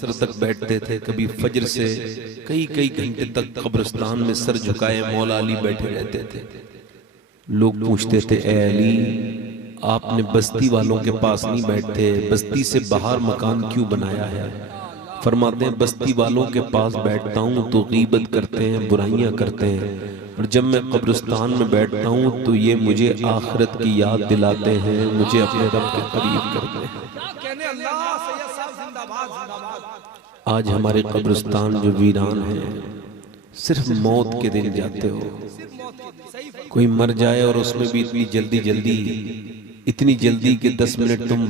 Sir तक बैठते थे, कभी फजर से कई कई घंटे तक कब्रिस्तान में सर झुकाए मौला अली बैठे रहते थे। लोग पूछते थे, ए अली, आपने बस्ती वालों के पास नहीं बैठते, बस्ती से बाहर मकान क्यों बनाया है? फरमाते हैं, बस्ती वालों के पास बैठता हूँ तो गीबत करते हैं, बुराइयां करते हैं, और जब मैं कब्रिस्तान में बैठता हूँ तो ये मुझे आखिरत की याद दिलाते हैं, मुझे अपने रब के करीब करते हैं। आज हमारे कब्रिस्तान जो वीरान हैं, सिर्फ मौत के दिन जाते हो। कोई मर जाए और उसमें भी इतनी जल्दी कि 10 मिनट तुम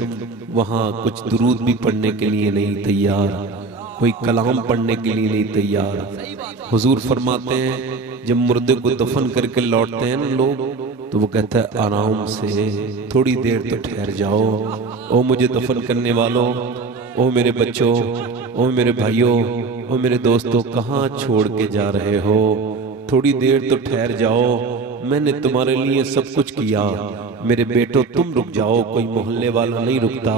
वहां कुछ दुरूद भी पढ़ने के लिए नहीं तैयार, कोई कलाम पढ़ने के लिए नहीं तैयार। हुजूर फरमाते हैं, जब मुर्दे को दफन करके लौटते हैं ना लोग, तो वो कहता है, आराम से थोड़ी देर तो ठहर जाओ। ओ मुझे दफन करने वालों, ओ मेरे बच्चों, ओ मेरे भाइयों, ओ मेरे दोस्तों, कहाँ छोड़ के जा रहे हो? थोड़ी देर तो ठहर जाओ, मैंने तुम्हारे लिए सब कुछ किया। मेरे बेटो तुम रुक जाओ, कोई मोहल्ले वाला नहीं रुकता,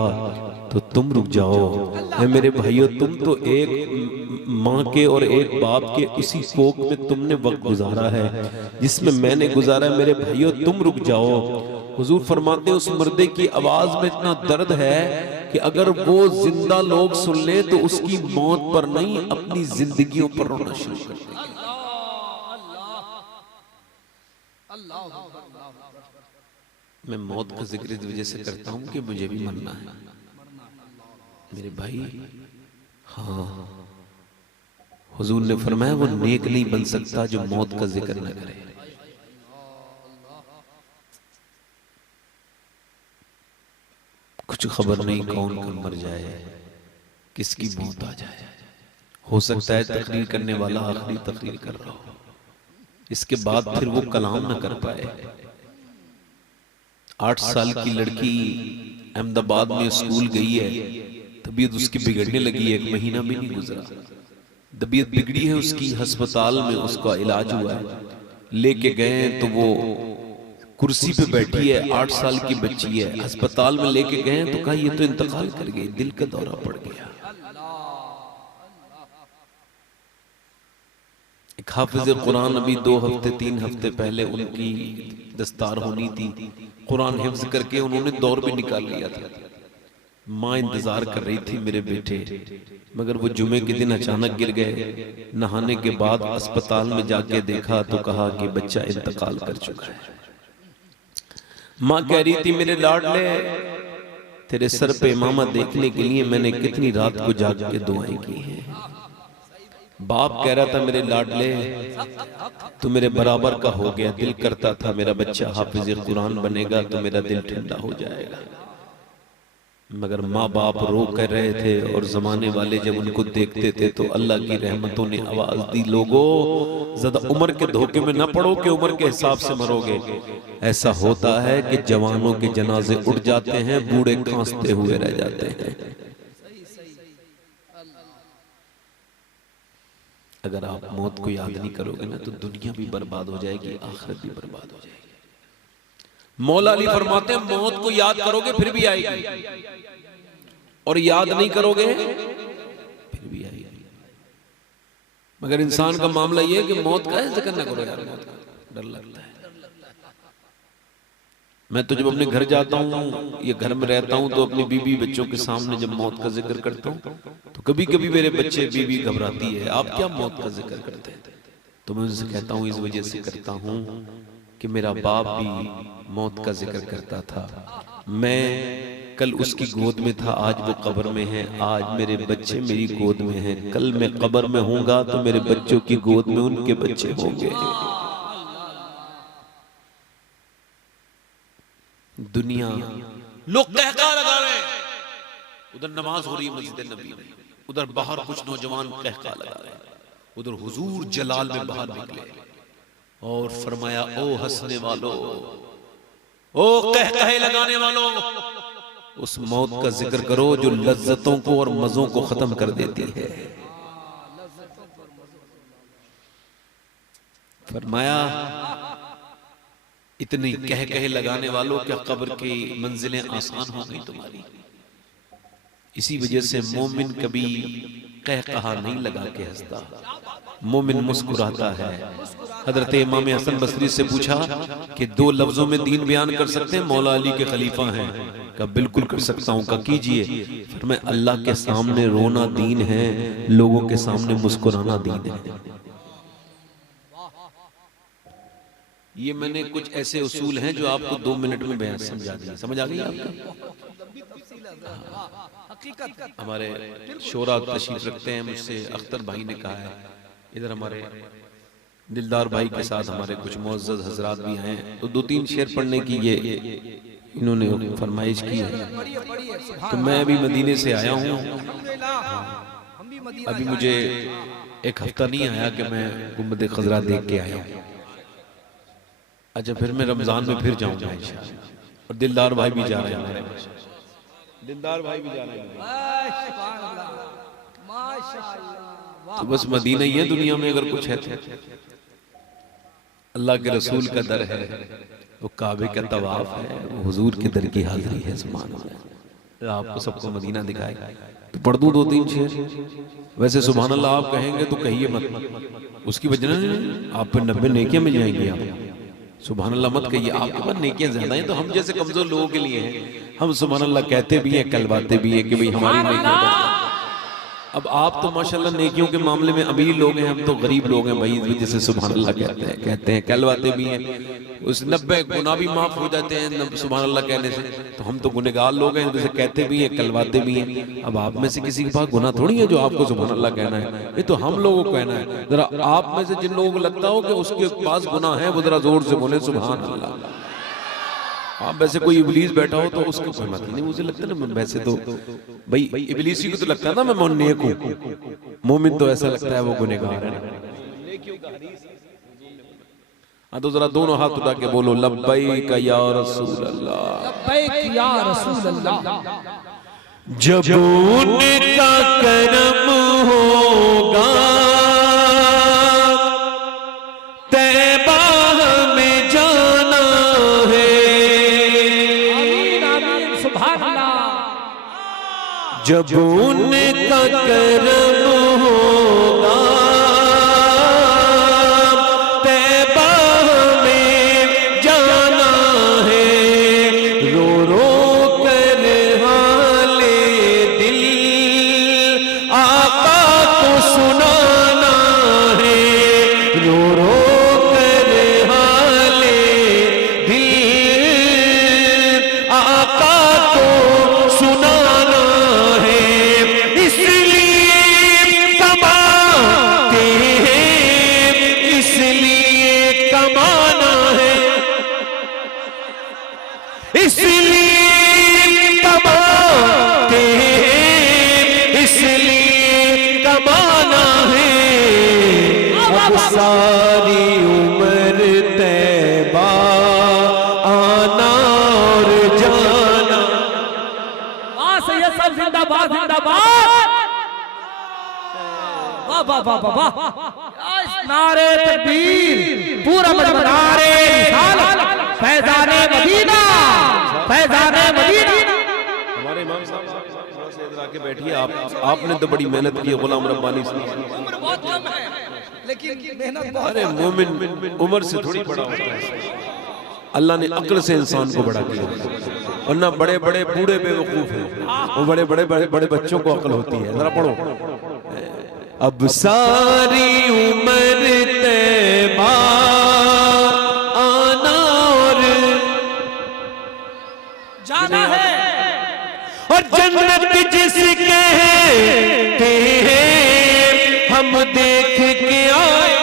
तो तुम रुक जाओ। मेरे भाइयों, तुम तो एक माँ के और एक बाप के उसी कोख में तुमने वक्त गुजारा है जिसमें मैंने गुजारा है। मेरे भाइयों तुम रुक जाओ। हुजूर फरमाते हैं, उस मुर्दे की आवाज में इतना दर्द है कि अगर वो जिंदा लोग सुन ले तो उसकी मौत पर नहीं, अपनी जिंदगियों पर रोना शुरू कर देंगे। मैं मौत का जिक्र इस वजह से करता हूं कि मुझे भी मरना है मेरे भाई। हाँ, हुजूर ने फरमाया, वो नेक नहीं बन सकता जो मौत का जिक्र न करे। कुछ खबर नहीं कौन कब मर जाए, किसकी मौत आ जाए। हो सकता है तकरीर करने वाला आखिरी तकरीर कर रहा हो, इसके बाद फिर वो कलाम ना कर पाए। 8 साल की लड़की अहमदाबाद में स्कूल गई है, तबीयत उसकी बिगड़ने लगी है, 1 महीना भी नहीं गुजरा, तबीयत बिगड़ी है उसकी, अस्पताल में उसका इलाज हुआ है। लेके गए तो वो कुर्सी पे बैठी है, 8 साल की बच्ची है, अस्पताल में लेके गए तो कहा, ये तो इंतकाल कर गई, दिल का दौरा पड़ गया। एक हाफिज कुरान अभी 2 हफ्ते 3 हफ्ते पहले उनकी दस्तार होनी थी, कुरान हिफ्ज करके उन्होंने दौर भी निकाल लिया था। माँ इंतजार कर रही थी मेरे बेटे, मगर वो जुमे के दिन अचानक गिर गए। नहाने के बाद अस्पताल में जाके देखा तो कहा कि बच्चा इंतकाल कर चुका है। माँ कह रही थी, मेरे लाडले, तेरे सर पे इमामा देखने के लिए मैंने कितनी रात को जाग के दुआएं की हैं। बाप कह रहा था, मेरे लाडले, तू मेरे बराबर का हो गया, दिल करता था मेरा बच्चा हाफिज कुरान बनेगा तो मेरा दिल ठंडा हो जाएगा। मगर माँ बाप रो कर रहे थे, और जमाने वाले जब उनको देखते थे तो अल्लाह की रहमतों ने आवाज दी, लोगों ज्यादा उम्र के धोखे में न पड़ो कि उम्र के हिसाब से मरोगे। ऐसा होता है कि जवानों के जनाजे उड़ जाते हैं, बूढ़े खांसते हुए रह जाते हैं। अगर आप मौत को याद नहीं करोगे ना, तो दुनिया भी बर्बाद हो जाएगी, आखिरत भी बर्बाद हो जाएगी। मौला अली फरमाते हैं, मौत को याद करोगे फिर भी आएगी, और याद नहीं करोगे फिर भी आएगी। मगर इंसान का मामला यह है कि मौत का जिक्र ना करो यार, मौत का डर लगता है। मैं तो जब अपने घर जाता हूँ या घर में रहता हूँ तो अपनी बीवी बच्चों के सामने जब मौत का जिक्र करता हूँ तो कभी कभी मेरे बच्चे, बीवी घबराती है, आप क्या मौत का जिक्र करते हैं? तो मैं उनसे कहता हूँ, इस वजह से करता हूँ कि मेरा बाप भी मौत का जिक्र करता था, मैं कल उसकी गोद में था, आज वो कब्र में है, आज मेरे बच्चे मेरी गोद में हैं, कल मैं कब्र में होऊंगा तो मेरे बच्चों की गोद में उनके बच्चे होंगे। दुनिया लोग कहका लगा रहे हैं, उधर नमाज हो रही है मस्जिद नबी में, उधर बाहर कुछ नौजवान कहका लगा रहे हैं, उधर हुजूर जलाल में बाहर निकले और फरमाया, ओ हंसने वालों, ओ कहकहे लगाने वालों, उस मौत का जिक्र करो जो लज्जतों को और मजों को खत्म कर देती है। फरमाया, इतनी कह कहे लगाने वालों, क्या कब्र की मंजिलें आसान हो गई तुम्हारी? इसी वजह से मोमिन कभी कहा नहीं लगा के हंसता, मोमिन मुस्कुराता है। हजरत इमाम हसन बसरी से पूछा कि 2 लफ्जों में दीन बयान कर सकते हैं? मौला अली के खलीफा हैं। कहा बिल्कुल कर सकता हूँ। कहा कीजिए। फिर मैं अल्लाह के सामने रोना दीन है, लोगों के सामने मुस्कुराना दीन है। ये मैंने कुछ ऐसे उसूल हैं जो आपको 2 मिनट में बयान समझा दिए। समझ आ गई आपको? हमारे शोरा तशरीफ रखते हैं, मुझसे अख्तर भाई ने कहा है, इधर हमारे दिलदार भाई के साथ हमारे कुछ मुअज़्ज़ज़ हजरात भी हैं, तो 2-3 शेर पढ़ने की ये इन्होंने फरमाइश की है। तो मैं अभी मदीने से आया हूँ, अभी मुझे 1 हफ्ता नहीं आया कि मैं गुंबद खजरा देख के आया हूँ। अच्छा, फिर मैं रमजान में फिर जाऊंगा इंशाअल्लाह। और दिलदार भाई भी जा रहे हैं, हमारे दिलदार भाई भी जा रहे हैं। तो बस मदीना ही है दुनिया में अगर कुछ है तो। अल्लाह के रसूल का दर है, वो काबे का तवाफ है, वो हुजूर के दर की हाजिरी है। सुभान अल्लाह। आपको सबको मदीना दिखाएगा तो पढ़ दूं 2-3 शेर। वैसे सुभान अल्लाह आप कहेंगे तो कहिए मत, उसकी वजह आप पे 90 नेकियां मिल जाएंगी। आप सुभान अल्लाह मत कहिए, आपके पास नेकियां ज्यादा हैं, तो हम जैसे कमजोर लोगों के लिए हैं। हम सुभान अल्लाह कहते भी हैं, कहलवाते भी हैं कि भाई हमारी नेकियां। अब आप तो माशाल्लाह नेकियों के मामले में अमीर लोग हैं, हम तो गरीब लोग हैं भाई, इस वजह से सुभान अल्लाह कहते हैं, कहलवाते भी हैं। उस 90 गुनाह भी माफ हो जाते हैं सुभान अल्लाह कहने से। तो हम तो गुनहगार लोग हैं, जैसे कहते भी हैं, कहलवाते भी हैं। अब आप में से किसी के पास गुनाह थोड़ी है जो आपको सुभान अल्लाह कहना है, ये तो हम लोगों को कहना है। जरा आप में से जिन लोगों को लगता हो कि उसके पास गुनाह है, वो जरा जोर से बोले सुभान अल्लाह। आप वैसे कोई इबलीस बैठा हो तो उसको कोई मत नहीं, मुझे लगता है ना, वैसे तो भाई इबलीसी को तो लगता है ना मैं नेक हूं, मोमिन तो ऐसा लगता है वो गुनहगार है। हाँ तो जरा दोनों हाथ उठा के बोलो लब्बैक या रसूल अल्लाह, लब्बैक या रसूल अल्लाह। जब उनका करम होगा तैबा में जाना है। आमीन आमीन सुभान अल्लाह। जब उनका करम होगा तैबा में जाना है। रो रो कर हाले दिल आका को सुनाना है। रो रो कर हाले दिल आका को सुनाना है। इसलिए कमाते हैं, इसलिए कमाना है, इसलिए कमाते हैं, इसलिए कमाना है। अब सारी उम्र तैबा आना और जाना। वाह सैयद साहब जिंदाबाद जिंदाबाद। वाह वाह वाह वाह वाह। नारे तकबीर, पूरा मजमा नारे रिसालत, फैज़ाने मदीना, फैज़ाने मदीना। हमारे इमाम साहब थोड़ा सा इधर आके बैठिए। आपने तो बड़ी मेहनत की है गुलाम रब्बानी से। उम्र बहुत कम है लेकिन मेहनत बहुत। अरे मोमिन उम्र से थोड़ी बड़ा होता है, अल्लाह ने अक्ल से इंसान को बड़ा किया, वरना बड़े बड़े बूढ़े बेवकूफ हैं, वो बड़े बड़े बड़े बड़े बच्चों को अक्ल होती है। जरा पढ़ो। अब सारी उम्र तैबा आना और जाना है। और जन्नत जिसके कहते हैं हम देख के आए।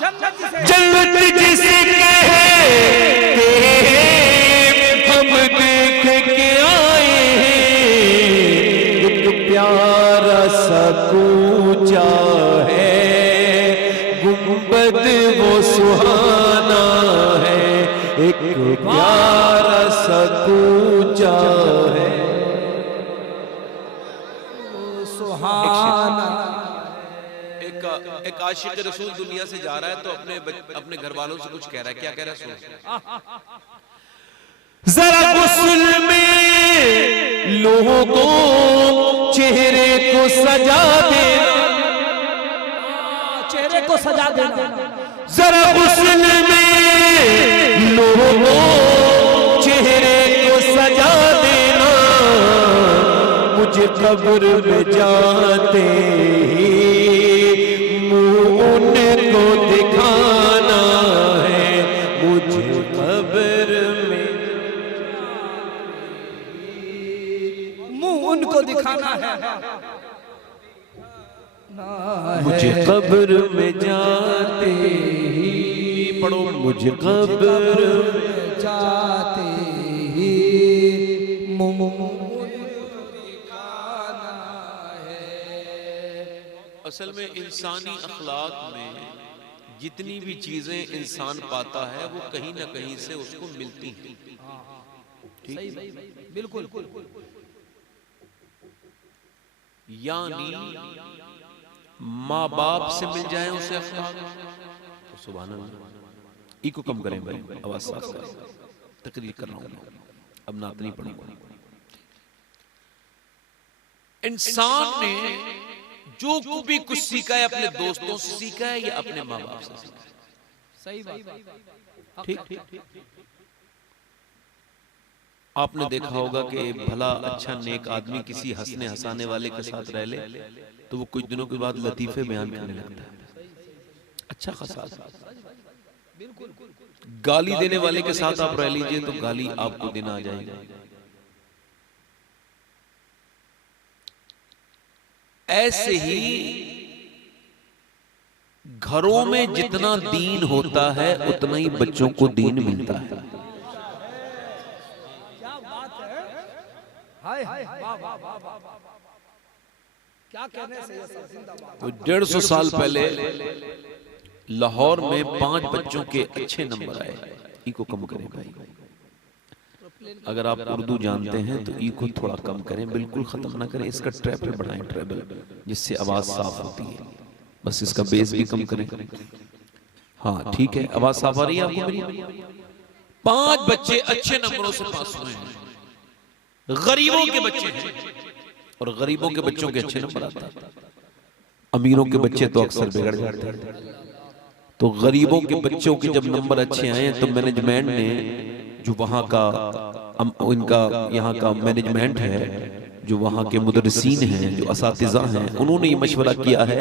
जन्नत जिसे कहते हैं हम देख के आए हैं। एक प्यारा सा कूचा है, गुंबद वो सुहाना है। एक प्यारा सा कूचा है, सुहाना। एक आशिक रसूल दुनिया से जा रहा है तो अपने घर वालों से कुछ कह रहा है। क्या कह रहा है सुनो। जरा गुस्ल में लोगों चेहरे को सजा देना, चेहरे को सजा देना, जरा हुस्न में लोगों चेहरे को सजा देना, मुझे कब्र में जाते ही मुंह उनको दिखाना है, मुझे कब्र में मुंह उनको दिखाना है, मुझे कब्र में जाते ही, पढ़ो, मुझे कब्र में जाते ही मुंह दिखाना है। असल में इंसानी अखलाक में जितनी भी चीजें इंसान पाता है वो कहीं ना कहीं से उसको मिलती हैं। ठीक, बिल्कुल। यानी माँ बाप से मिल जाए उसे अखलाक, तो सुभान अल्लाह। ई को कम करें भाई, आवाज साफ करें, तकरीर कर रहा हूं, अब नात नहीं पढ़ूंगा। इंसान ने जो भी कुछ सीखा है अपने दोस्तों से सीखा है या अपने माँ बाप से सीखा है? सही बात। ठीक। आपने देखा होगा कि भला अच्छा नेक आदमी किसी हंसने हंसाने वाले के साथ रह ले तो वो कुछ दिनों के बाद लतीफे बयान करने लगता है, अच्छा खासा। गाली देने वाले के साथ आप रह लीजिए तो गाली आपको देना आ जाएगा। ऐसे ही घरों में जितना दीन होता है उतना ही बच्चों को दीन मिलता है। क्या कहने से ये सब जिंदाबाद। तो 150 साल पहले लाहौर में 5 बच्चों के अच्छे नंबर आए। ई को कम करें भाई, अगर आप उर्दू जानते हैं तो ई को थोड़ा कम करें, बिल्कुल खत्म ना करें, इसका ट्रेबल बढ़ाएं, ट्रेबल, जिससे आवाज साफ होती है। बस इसका बेस भी कम करें। हाँ ठीक है, आवाज साफ आ रही है आपको मेरी? 5 बच्चे अच्छे नंबरों से पास हुए हैं। गरीबों के बच्चे हैं और गरीबों के बच्चों के अच्छे नंबर आते हैं। अमीरों के बच्चे तो अक्सर बिगड़ जाते हैं। तो गरीबों के बच्चों के जब नंबर अच्छे आए तो मैनेजमेंट ने, जो वहाँ का इनका यहाँ का मैनेजमेंट है, जो वहाँ के मुदर्रिसीन हैं, जो असातिज़ा हैं, उन्होंने ये मशवरा किया है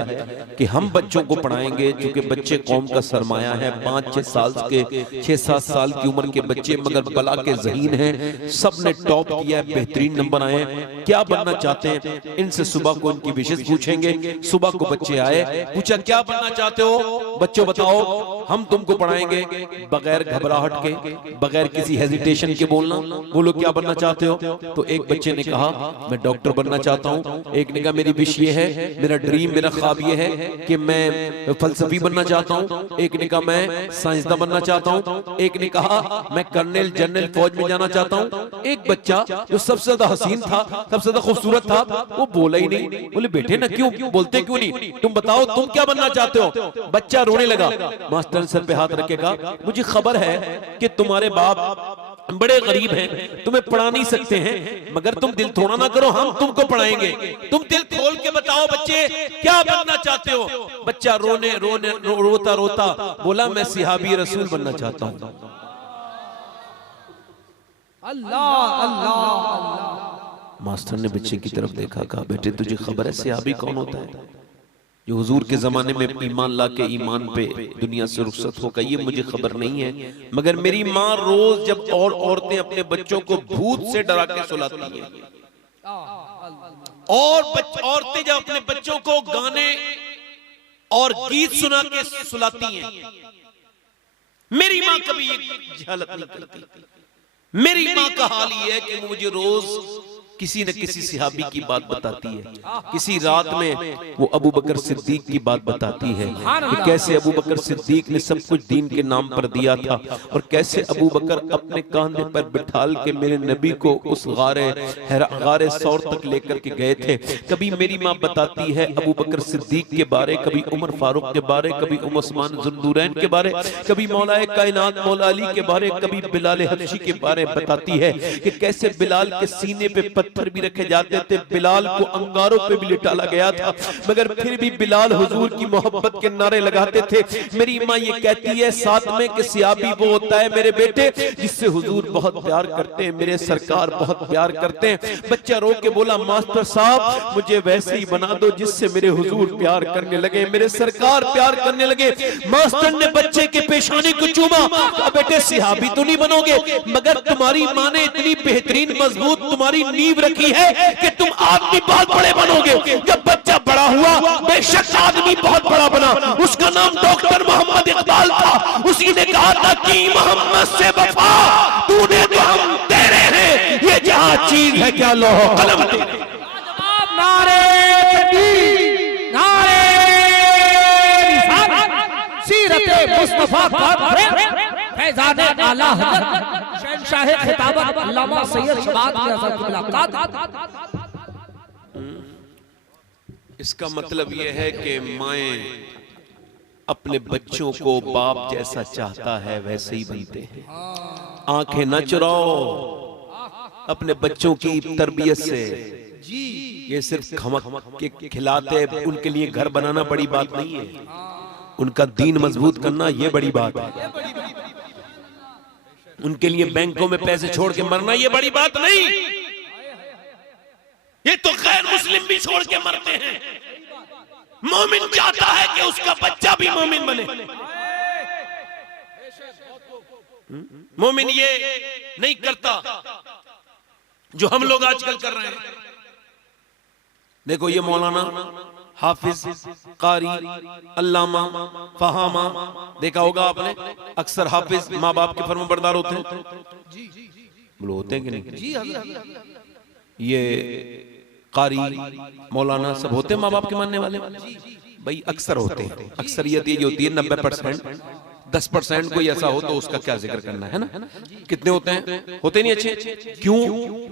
कि हम बच्चों को पढ़ाएंगे, क्योंकि बच्चे कौम का सरमाया है। 5-6 साल के 6-7 साल की उम्र के बच्चे मगर बला के ज़हीन हैं, सब ने टॉप किया है, बेहतरीन नंबर आए। क्या बनना चाहते हैं? इनसे सुबह को इनकी विशेष पूछेंगे। सुबह को बच्चे आए, पूछा क्या बनना चाहते हो बच्चों, बताओ, हम तुमको पढ़ाएंगे। बगैर घबराहट के, बगैर किसी हेजिटेशन के बोलना, बोलो क्या बनना चाहते हो। तो एक बच्चे ने कहा मैं डॉक्टर बनना चाहता हूँ। एक ने कहा मेरी विश ये है, मेरा ड्रीम, मेरा ख्वाब ये है कि मैं फलसफी बनना चाहता हूँ। एक ने कहा मैं साइंसदान बनना चाहता हूँ। एक ने कहा मैं कर्नल जनरल फौज में जाना चाहता हूँ। एक बच्चा जो सबसे ज्यादा हसीन था, सबसे ज्यादा खूबसूरत था, वो बोला ही नहीं। बोले बेटे ना क्यों बोलते क्यों नहीं, तुम बताओ तुम क्या बनना चाहते हो। बच्चा रोने लगा। मास्टर सर पे हाथ रखेगा, मुझे खबर है कि तुम्हारे बाप बड़े गरीब हैं, तुम्हें पढ़ा नहीं सकते हैं, मगर तुम दिल थोड़ा ना करो, हम तुमको पढ़ाएंगे। तुम दिल खोल के बताओ बच्चे क्या बनना चाहते हो। बच्चा रोता रोता बोला मैं सिहाबी रसूल बनना चाहता हूँ। अल्लाह अल्लाह। मास्टर ने बच्चे की तरफ देखा, कहा बेटे तुझे खबर है सिहाबी कौन होता है? जो हुजूर के जमाने में ईमान ला के ईमान पे दुनिया से रुखसत होगा, ये मुझे खबर नहीं है, मगर मेरी माँ रोज जब और औरतें अपने बच्चों को भूत से डरा के सुलाती हैं, और औरतें जब अपने बच्चों को गाने और गीत सुना के सुलाती हैं, मेरी माँ कभी ये झलक नहीं करती। मेरी माँ का हाल ये है कि मुझे रोज किसी न किसी सिहाबी की बात बताती है। किसी रात में वो अबू बकर सिद्दीक की बात बताती है कि कैसे अबू बकर सिद्दीक ने सब कुछ दीन के नाम पर दिया था, और कैसे अबू बकर अपने कांधे पर बिठाल के मेरे नबी को उस गारे सौर तक लेकर के गए थे। कभी मेरी माँ बताती है अबू बकर सिद्दीक के बारे, कभी उमर फारूक के बारे, कभी उस्मान ज़ुन्नूरैन के बारे, कभी मौलाए कायनात मौला अली के बारे, कभी बिलाल हबशी के बारे बताती है कि कैसे बिलाल के सीने पे पत्थर भी रखे जाते थे, बिलाल को अंगारों पे भी लिटाला गया था, मगर फिर भी बिलाल हुजूर की मोहब्बत के नारे लगाते थे। मेरी माँ ये कहती है साथ में कि सियाबी वो होता है मेरे बेटे जिससे हुजूर बहुत प्यार करते हैं, मेरे सरकार बहुत प्यार करते हैं। बच्चा रो के बोला मास्टर साहब मुझे वैसे ही बना दो जिससे मेरे हुजूर प्यार करने लगे, मेरे सरकार प्यार करने लगे। मास्टर ने बच्चे के पेशानी को चूमा, कहा बेटे सिहाबी तो नहीं बनोगे, मगर तुम्हारी माँ ने इतनी बेहतरीन मजबूत तुम्हारी नींव रखी है कि तुम आदमी बहुत बड़े बनोगे। जब बच्चा बड़ा हुआ बेशक आदमी बहुत बड़ा बना, उसका नाम डॉक्टर मोहम्मद इकबाल था। उसी ने कहा था कि मोहम्मद से वफा तूने तो हम तेरे हैं, ये जहां चीज है क्या लोहो कलम तेरे। नारे तकबीर, नारे रिसालत, सीरते मुस्तफा फैज़ाने आला हज़रत शहंशाह खिताबत अल्लामा सैयद शबात मियां की मुलाकात। इसका मतलब यह है कि माएं अपने बच्चों को बाप जैसा चाहता है वैसे ही बनते हैं। आंखें न चुराओ अपने बच्चों की तरबियत से। ये सिर्फ खमक के खिलाते उनके लिए घर बनाना बड़ी बात नहीं है, उनका दीन मजबूत करना ये बड़ी बात है। उनके लिए बैंकों में पैसे छोड़ के मरना ये बड़ी बात नहीं, ये तो गैर मुस्लिम भी छोड़ के मरते हैं। मोमिन चाहता है कि उसका बच्चा भी मोमिन बने। मोमिन ये नहीं करता जो हम लोग आजकल कर रहे हैं। देखो ये मौलाना, हाफिज, कारी, अल्लामा, फहामा देखा होगा आपने। अक्सर हाफिज माँ बाप के फर्माबरदार होते हैं, बोलो होते हैं कि नहीं? ये कारी, मौलाना सब होते हैं माँ बाप के मानने वाले भाई, अक्सर होते हैं। अक्सरियत ये होती है 90%, 10% कोई ऐसा हो तो उसका क्या जिक्र करना है ना। कितने होते हैं? होते नहीं अच्छे। क्यों?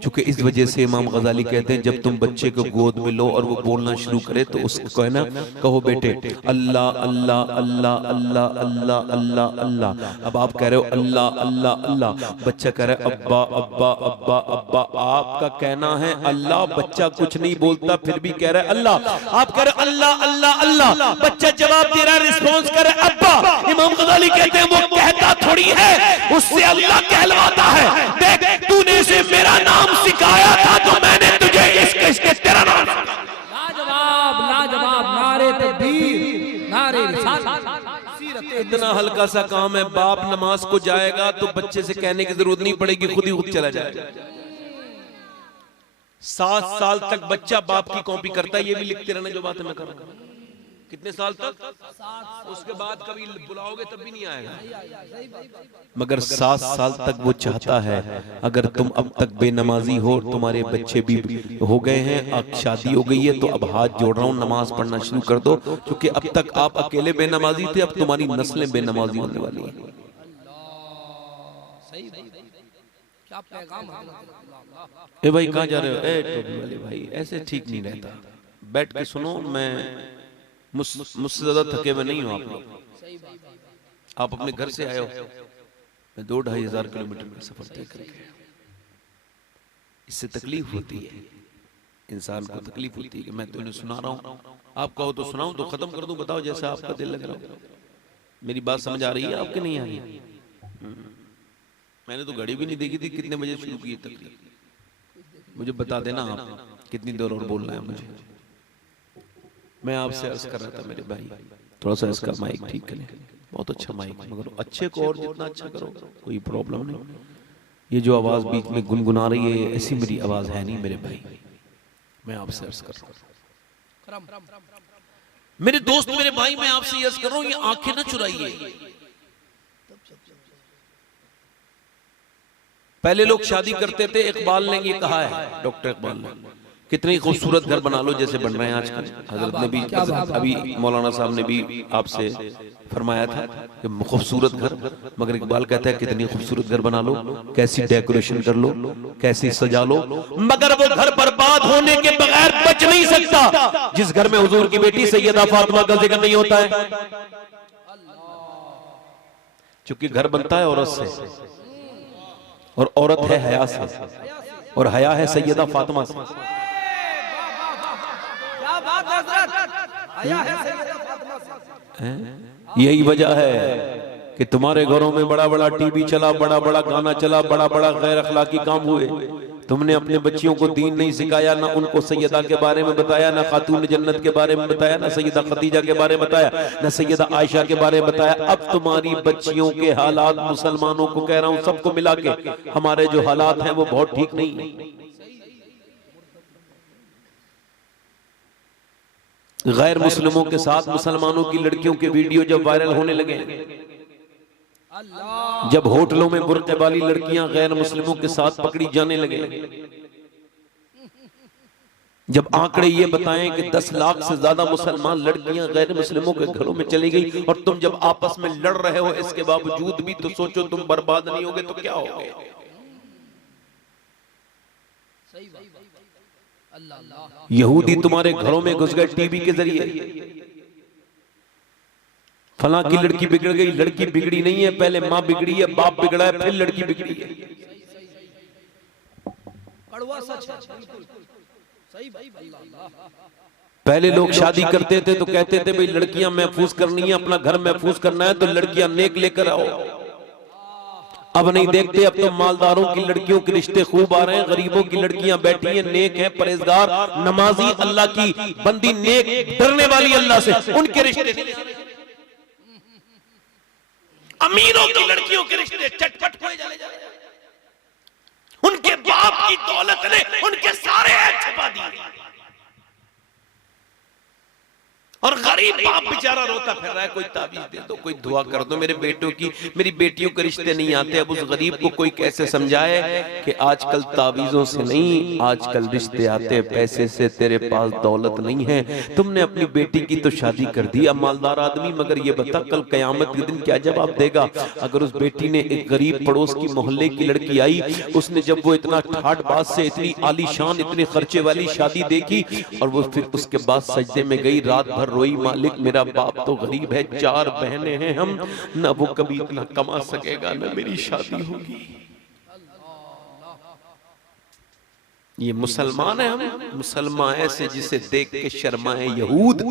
क्योंकि इस वजह से इमाम गजाली कहते हैं जब तुम बच्चे को गोद में लो और वो बोलना शुरू करे तो उसको है ना कहो बेटे अल्लाह अल्लाह अल्लाह अल्लाह अल्लाह अल्लाह अल्लाह। अब आप कह रहे हो अल्लाह अल्लाह अल्लाह, बच्चा कह रहा है अब्बा अब्बा अब्बा अब्बा। आपका कहना है अल्लाह, बच्चा कुछ नहीं बोलता फिर भी कह रहा है अल्लाह। आप कह रहे अल्लाह अल्लाह अल्लाह, बच्चा जवाब दे रहा है, रिस्पॉन्स कर रहा है अब्बा। इमाम गजाली कहते हैं वो कहता थोड़ी है, उससे अल्लाह कहलवाता है। देख तूने इसे मेरा नाम सिखाया था तो मैंने तुझे इसके तेरा नाम। लाजवाब लाजवाब, नारे तकबीर, नारे रिसालत। इतना हल्का सा काम है, बाप नमाज को जाएगा तो बच्चे से कहने की जरूरत नहीं पड़ेगी, खुद ही खुद चला जाएगा। 7 साल तक बच्चा बाप की कॉपी करता है, ये भी लिखते रहना जो बात मैं कर रहा हूं। कितने साल तक? उसके बाद कभी बुलाओगे तब भी नहीं आएगा। मगर 7 साल तक वो चाहता है अगर तुम अब तक बेनमाजी हो, तुम्हारे बच्चे भी हो गए हैं, अब शादी हो गई है तो अब हाथ जोड़ रहा हूं नमाज पढ़ना शुरू कर दो, क्योंकि अब तक आप अकेले बेनमाजी थे, अब तुम्हारी नस्लें बेनमाजी होने वाली हैं। ए भाई कहाँ जा रहे हो? ए टोपी वाले भाई ऐसे ठीक नहीं रहता, बैठ के सुनो। मैं मुझसे ज्यादा थके हुए नहीं हूं आप लोग। आप अपने घर से आए हो, मैं 2-2.5 हजार किलोमीटर का सफर तय करके। इससे तकलीफ होती है, इंसान को तकलीफ होती है कि मैं तो इन्हें सुना रहा हूं, आप कहो तो सुनाऊं तो खत्म कर दूं, बताओ जैसा आपका दिल लग रहा हो। मेरी बात समझ आ रही है आपके? नहीं आ रही? मैंने तो घड़ी भी नहीं देखी थी कितने बजे शुरू की तकलीफ। मुझे बता देना आप कितनी देर और बोलना है मुझे। मैं आपसे अर्ज कर रहा था मेरे भाई, थोड़ा सा इसका माइक ठीक करें। बहुत अच्छा माइक, मगर अच्छे को और जितना अच्छा करो कोई प्रॉब्लम नहीं। ये जो आवाज बीच में गुनगुना रही है ऐसी मेरी आवाज है नहीं मेरे भाई। मैं आपसे अर्ज कर रहा हूं मेरे दोस्त, मेरे भाई, मैं आपसे अर्ज कर रहा हूं ये आंखें ना चुराइए। पहले लोग शादी करते थे, इकबाल ने ये कहा है, डॉक्टर इकबाल ने, कितनी खूबसूरत घर बना लो जैसे बन रहे हैं आजकल। हजरत ने भी, अभी मौलाना साहब ने भी आपसे फरमाया था कि खूबसूरत घर, मगर इकबाल कहता है कितनी खूबसूरत घर बना लो, कैसी डेकोरेशन कर लो, कैसी सजा लो, मगर वो घर बर्बाद होने के बगैर बच नहीं सकता जिस घर में हुजूर की बेटी सैयदा फातिमा का जिक्र नहीं होता है। क्योंकि घर बनता है औरत से और औरत है हया से। और हया है सैयदा फातिमा से। क्या बात है हजरत, हया है सैयदा फातिमा से। यही वजह है कि तुम्हारे घरों में बड़ा बड़ा टीवी चला, बड़ा बड़ा गाना चला, बड़ा बड़ा गैर अखलाकी काम हुए। तुमने अपने बच्चियों को दीन नहीं सिखाया, ना उनको सैयदा के बारे में बताया, ना खातून जन्नत के बारे में बताया, ना सैयदा खदीजा के बारे में बताया, ना सैयदा आयशा के बारे में बताया। अब तुम्हारी बच्चियों के हालात, मुसलमानों को कह रहा हूं सबको मिला के, हमारे जो हालात हैं वो बहुत ठीक नहीं है। गैर मुस्लिमों के साथ मुसलमानों की लड़कियों के वीडियो जब वायरल होने लगे, जब होटलों में बुर्के वाली लड़कियां गैर मुस्लिमों के साथ पकड़ी जाने लगे, जब आंकड़े ये बताएं कि 10 लाख से ज्यादा मुसलमान लड़कियां गैर मुस्लिमों के घरों में चली गई, और तुम जब आपस में लड़ रहे हो इसके बावजूद भी, तो सोचो तुम बर्बाद नहीं होगे तो क्या होगे। यहूदी तुम्हारे घरों में घुस गए टीवी के जरिए, फलां की लड़की बिगड़ गई। लड़की बिगड़ी नहीं है, पहले मां बिगड़ी है, बाप बिगड़ा है, फिर लड़की बिगड़ी है। कड़वा सच है, सही भाई। पहले लोग शादी करते थे तो कहते थे भाई लड़कियां महफूज करनी है, अपना घर महफूज करना है, तो लड़कियां नेक लेकर आओ। अब नहीं देखते, अब तो मालदारों की लड़कियों के रिश्ते खूब आ रहे हैं, गरीबों की लड़कियां बैठी हैं, नेक हैं, परहेजगार, नमाजी, अल्लाह की बंदी, नेक, डरने वाली अल्लाह से, उनके रिश्ते। अमीरों की लड़कियों के रिश्ते चटपट हुए जा रहे हैं, उनके बाप की दौलत ने उनके सारे ऐब छुपा दिए, और गरीब बाप बेचारा रोता फिर रहा है, कोई ताबीज दे दो, कोई दुआ कर दो मेरे बेटों की, मेरी बेटियों के रिश्ते नहीं आते। अब उस गरीब को कोई कैसे समझाए कि आजकल ताबीजों से नहीं, आजकल रिश्ते आते पैसे से, तेरे पास दौलत नहीं है, तुमने अपनी बेटी की तो शादी कर दी, अब मालदार आदमी, मगर ये बता कल कयामत के दिन क्या जवाब देगा। अगर उस बेटी ने एक गरीब पड़ोस की मोहल्ले की लड़की आई, उसने जब वो इतना ठाट बात से इतनी आलीशान, इतने खर्चे वाली शादी देखी, और वो फिर उसके बाद सजदे में गई, रात भर रोई, मालिक मेरा बाप तो गरीब है, 4 बहनें हैं हम, ना वो कभी इतना कमा सकेगा, ना मेरी शादी होगी। ये मुसलमान है हम, मुसलमान ऐसे जिसे देख के शर्माए यहूद।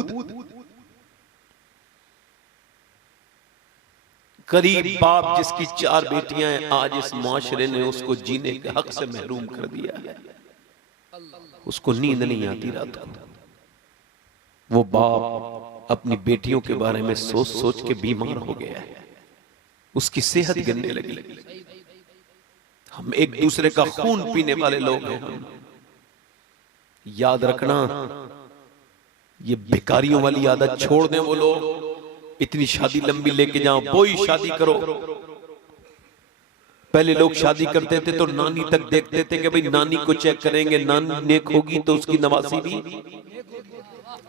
गरीब बाप जिसकी 4 बेटियां हैं, आज इस मुआशरे ने उसको जीने के हक से महरूम कर दिया है, उसको नींद नहीं आती रात को। वो बाप अपनी बेटियों के बारे में सोच सोच के बीमार हो गया है, उसकी सेहत गिरने लगी। हम एक दूसरे का खून पीने वाले लोग हैं। याद रखना, ये भिखारियों वाली आदत छोड़ दें वो लोग। इतनी शादी लंबी लेके जाओ, वही शादी करो। पहले लोग शादी करते थे तो नानी तक देखते थे कि भाई नानी को चेक करेंगे, नानी नेक होगी तो उसकी नवासी भी।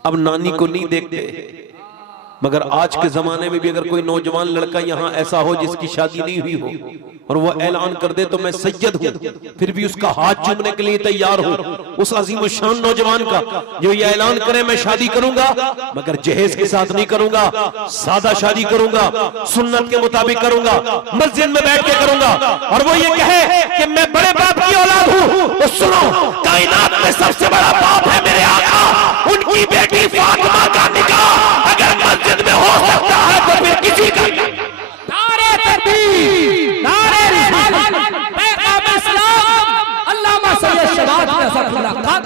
अब नानी को नहीं देखते। मगर आज के जमाने में भी अगर कोई नौजवान लड़का यहाँ ऐसा हो जिसकी शादी नहीं हुई हो और वो ऐलान कर दे तो मैं सैयद हूँ, फिर भी उसका हाथ चूमने के लिए तैयार हो, उस अजीम शान नौजवान का जो ये ऐलान करे मैं शादी करूंगा मगर जहेज के साथ नहीं करूंगा, सादा शादी करूंगा, सुन्नत के मुताबिक करूंगा, मस्जिद में बैठ के करूंगा, और वो ये कहे कि मैं बड़े बाप की औलाद हूँ, तो सुनो कायनात में सबसे बड़ा बाप है मेरे आका, उनकी बेटी फातिमा का निकाह अगर मस्जिद में हो सकता है तो फिर किसी का। नारे तकबीर, नारे रिसालत, पैगाम इस्लाम, अल्लामा सैयद शबाब नसरुल्लाह खान।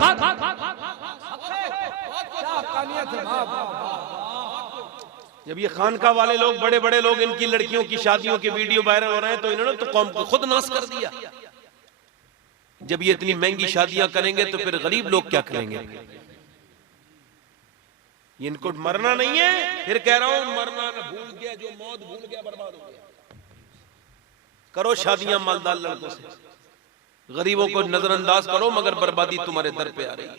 जब ये खानका वाले लोग, बड़े बड़े लोग, इनकी लड़कियों की शादियों के वीडियो वायरल हो रहे हैं तो इन्होंने तो कौम को खुद नाश कर दिया। जब ये इतनी महंगी शादियां करेंगे तो फिर गरीब लोग क्या करेंगे? इनको मरना नहीं है, फिर कह रहा हूं मरना न भूल गया, जो मौत भूल गया बर्बाद हो गया। करो शादियां मालदार लड़कों से, गरीबों को नजरअंदाज करो, मगर बर्बादी तुम्हारे दर पे आ रही है।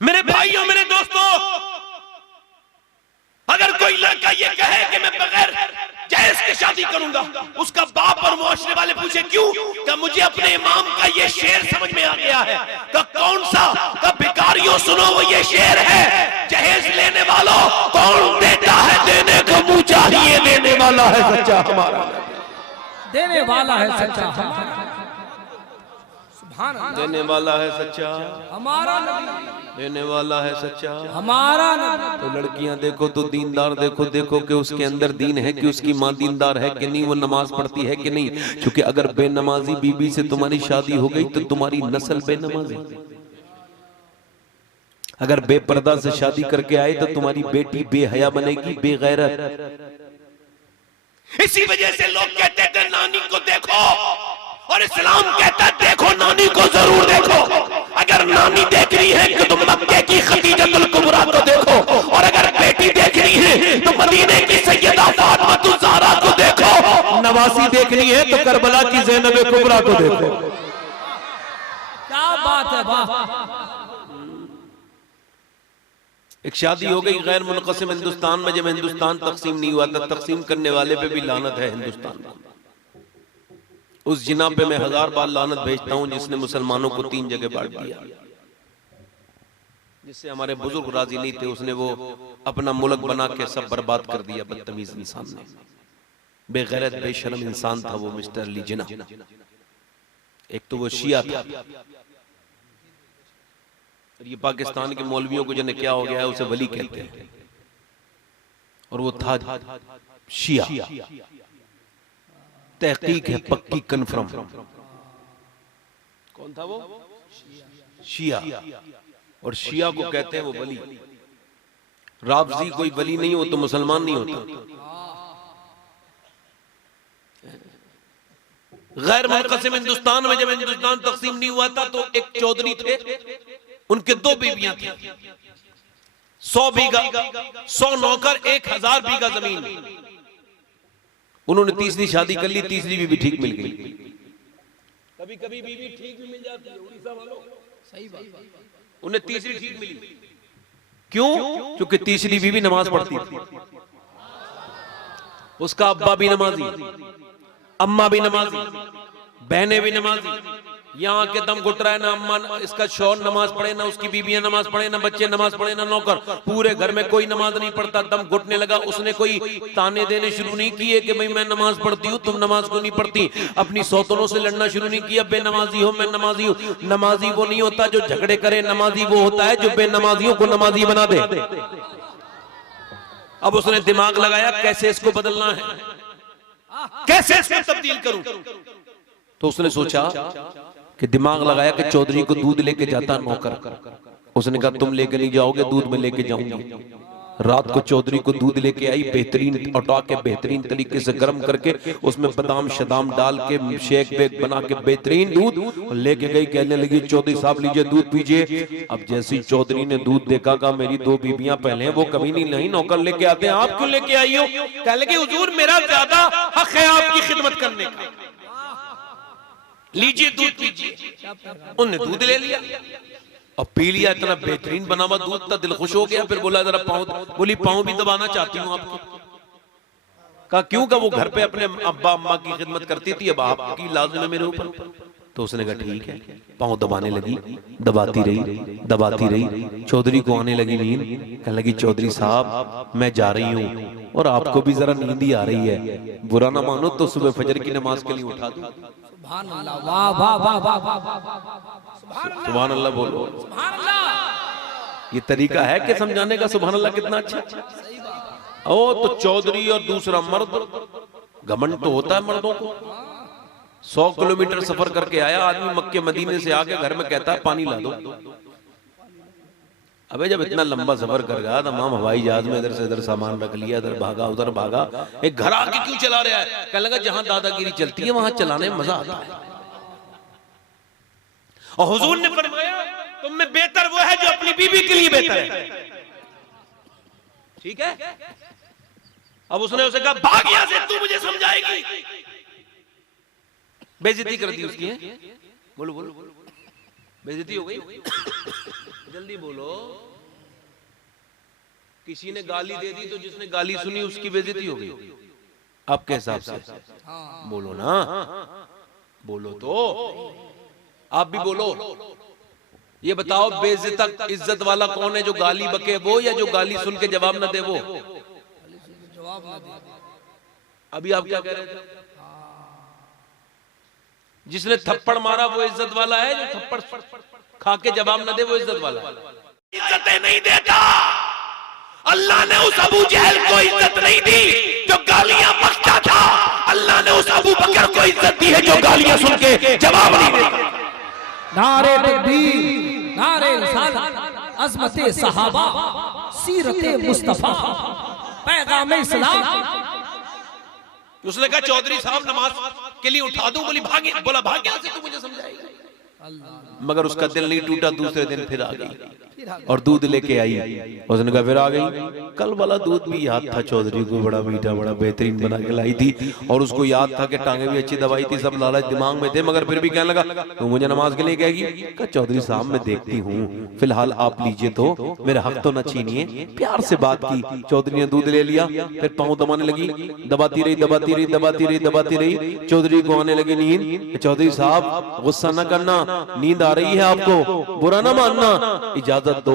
मेरे भाइयों, मेरे दोस्तों, अगर कोई लड़का ये कहे कि मैं बगैर जहेज के शादी करूंगा, उसका बाप और मुआशरे वाले पूछे क्यों? कि मुझे अपने इमाम का ये शेर समझ में आ गया है। कि कौन सा? कि भिखारियों सुनो वो ये शेर है, जहेज लेने वालों कौन देता है देने को मुंह चाहिए, देने वाला है सच्चा हमारा, देने वाला है सच्चा हमारा। सुभान अल्लाह। देने वाला है सच्चा, हमारा नबी, देने वाला है सच्चा। हमारा नबी। तो लड़कियां देखो तो दीनदार देखो, देखो कि उसके अंदर दीन है कि उसकी माँ दीनदार है कि नहीं, वो नमाज पढ़ती है कि नहीं। क्योंकि अगर बेनमाजी बीबी से तुम्हारी शादी हो गई तो तुम्हारी नस्ल बेनमाजी। अगर बेपर्दा से शादी करके आए तो तुम्हारी बेटी बेहया बनेगी, बेगैरत। इसी वजह से लोग कहते थे नानी को देखो, और इस्लाम कहता है देखो नानी को जरूर देखो। अगर नानी देख रही है तो मक्के की खदीजतुल कुबरा को देखो, और अगर बेटी देख रही है तो मदीने की सैयदा फातिमा ज़हरा को देखो, नवासी देख रही है तो करबला की ज़ैनब कुबरा को देखो। क्या बात है, वाह। एक शादी हो गई गैर मुनक़सिम हिंदुस्तान में, जब हिंदुस्तान तकसीम नहीं हुआ था, तकसीम करने वाले पे भी लानत है हिंदुस्तान में। उस जिना पे मैं 1000 बार लानत भेजता हूं जिसने मुसलमानों को 3 जगह बांट दिया, जिससे हमारे बुजुर्ग राजी नहीं थे। उसने वो अपना मुल्क बना के सब बर्बाद कर दिया। बदतमीज इंसान ने, बेगैरत बेशर्म इंसान था वो मिस्टर अली जिना। एक तो वो शिया था, ये पाकिस्तान के मौलवियों को जिन्हें क्या हो गया है उसे वली कहते हैं, और वो था शिया। तहकीक है पक्की, कन्फर्म। कौन था वो? शिया। और शिया को कहते हैं वो वली। राफजी कोई वली नहीं हो तो मुसलमान नहीं होता। गैर मुनक़सिम हिंदुस्तान में जब हिंदुस्तान तकसीम नहीं हुआ था तो एक चौधरी थे, उनके 2 बीवियां थी, 100 बीघा, 100 नौकर, 1000 बीघा जमीन। उन्होंने तीसरी शादी कर ली, तीसरी बीवी ठीक मिल गई। कभी कभी बीवी ठीक भी मिल जाती है उड़ीसा वालों, सही बात। उन्हें तीसरी ठीक मिली। क्यों? क्योंकि तीसरी बीवी नमाज पढ़ती थी। उसका अब्बा भी नमाजी, अम्मा भी नमाजी, बहनें भी नमाजी। यहाँ के दम घुट रहा है ना, अम्मा इसका शौहर नमाज पढ़े, ना उसकी बीबियां नमाज पढ़े, ना बच्चे नमाज पढ़े, ना नौकर, पूरे घर में कोई नमाज नहीं पढ़ता। दम घुटने लगा, उसने कोई ताने देने शुरू नहीं किए कि भाई मैं नमाज पढ़ती हूँ तुम नमाज को नहीं पढ़ती। अपनी सौतनों से लड़ना शुरू नहीं किया, बेनमाजी हो मैं नमाजी हूँ। नमाजी वो नहीं होता जो झगड़े करे, नमाजी वो होता है जो बेनमाजियों को नमाजी बना दे। अब उसने दिमाग लगाया कैसे इसको बदलना है, कैसे इसको तब्दील करूं। तो उसने सोचा कि दिमाग लगाया कि चौधरी को दूध लेके जाता नौकर। उसने कहा तुम लेके नहीं जाओगे, दूध में लेके जाऊंगी। रात को चौधरी को दूध लेके आई, बेहतरीन उठा के बेहतरीन तरीके से गर्म करके उसमें बादाम शदाम डाल के शेक बेक बना के बेहतरीन दूध लेके गई। कहने लगी चौधरी साहब लीजिए दूध पीजिए। अब जैसी चौधरी ने दूध देखा, कहा मेरी 2 बीबियां पहले हैं, वो कभी नहीं नौकर लेके आते हैं, आप क्यों लेके आई हो? कहने लगी हुजूर मेरा ज्यादा हक है आपकी खिदमत करने का, लीजिए दूध पीजिए। उन्होंने दूध ले लिया और पी लिया। इतना बेहतरीन बना हुआ दूध था, दिल खुश हो गया। फिर बोला जरा पाँव, बोली पाँव भी दबाना चाहती हूँ आपको। कहा क्यों? का वो घर पे अपने अब्बा अम्मा की खिदमत करती थी, अब आपकी लाज़िम है मेरे ऊपर। तो उसने कहा ठीक है। पाँव दबाने लगी, दबाती रही। चौधरी को आने लगी नींद। कहने लगी चौधरी साहब मैं जा रही हूँ और आपको भी जरा नींद ही आ रही है, बुरा ना मानो तो सुबह फजर की नमाज के लिए उठा दूं। सुभान अल्लाह, वाह वाह वाह वाह वाह, सुभान अल्लाह बोलो। सुभान अल्लाह। ये तरीका है कि समझाने का। सुभान अल्लाह कितना अच्छा। ओ तो चौधरी और दूसरा मर्द, घमंड तो होता है मर्दों को। 100 किलोमीटर सफर करके आया आदमी मक्के मदीने से, आके घर में कहता है पानी ला दो। अबे जब इतना लंबा सफर कर गया, तमाम हवाई जहाज में इधर से इधर सामान रख लिया, इधर भागा उधर भागा, एक घर आके क्यों चला रहा है? कहने लगा जहां दादागिरी चलती है वहां चलाने में मजा आता है। और हुजूर ने फरमाया तुम में बेहतर वो है जो अपनी बीवी के लिए बेहतर है। ठीक है। अब उसने उसे कहा भाग यहां से, तू मुझे समझाएगी। बेइज्जती कर दी उसकी। है बोलो बोलो, बेइज्जती हो गई। जल्दी बोलो। किसी ने गाली दे दी तो जिसने गाली सुनी उसकी बेइज्जती हो गई आपके हिसाब से। बोलो ना, बोलो तो, आप भी बोलो। ये बताओ बेइज्जत इज्जत वाला कौन है, जो गाली बके वो या जो गाली सुन के जवाब ना दे वो? अभी आप क्या कह रहे थे? जिसने थप्पड़ मारा वो इज्जत वाला है, जो थप्पड़ खा के जवाब न दे वो इज्जत वाला है। इज्जतें नहीं देता। अल्लाह ने उस अबू जहल को इज्जत नहीं दी जो गालियां बकता था। अल्लाह ने उस अबू बकर को इज्जत दी है जो गालियां सुन के जवाब नहीं देता। नारे तकबीर, नारे रिसालत, अज़मते सहाबा, सीरते मुस्तफा, पैगाम इस्लाम। उसने कहा चौधरी साहब नमाज के लिए उठा दूं, बोली भाग, बोला भाग यहाँ से, तू मुझे समझाएगा। मगर उसका दिल नहीं टूटा, दूसरे दिन फिर आ गई और दूध लेके आई। उसने कहा फिर आ गई, कल वाला दूध भी याद था चौधरी को, बड़ा मीठा बड़ा बेहतरीन बना के लाई थी, और उसको याद था कि टांगे भी अच्छी दवाई थी, सब लालच दिमाग में थे, मगर फिर भी कहने लगा तू मुझे नमाज के लिए कहेगी। कहा चौधरी साहब मैं देखती हूँ, फिलहाल आप लीजिए, तो मेरा हक तो न छीनिए। प्यार से बात की, चौधरी ने दूध ले लिया, फिर पाँव दबाने लगी, दबाती रही दबाती रही दबाती रही दबाती रही। चौधरी को आने लगी नींद। चौधरी साहब गुस्सा न करना, नींद आ रही है आपको, बुरा ना मानना, इजाजत दो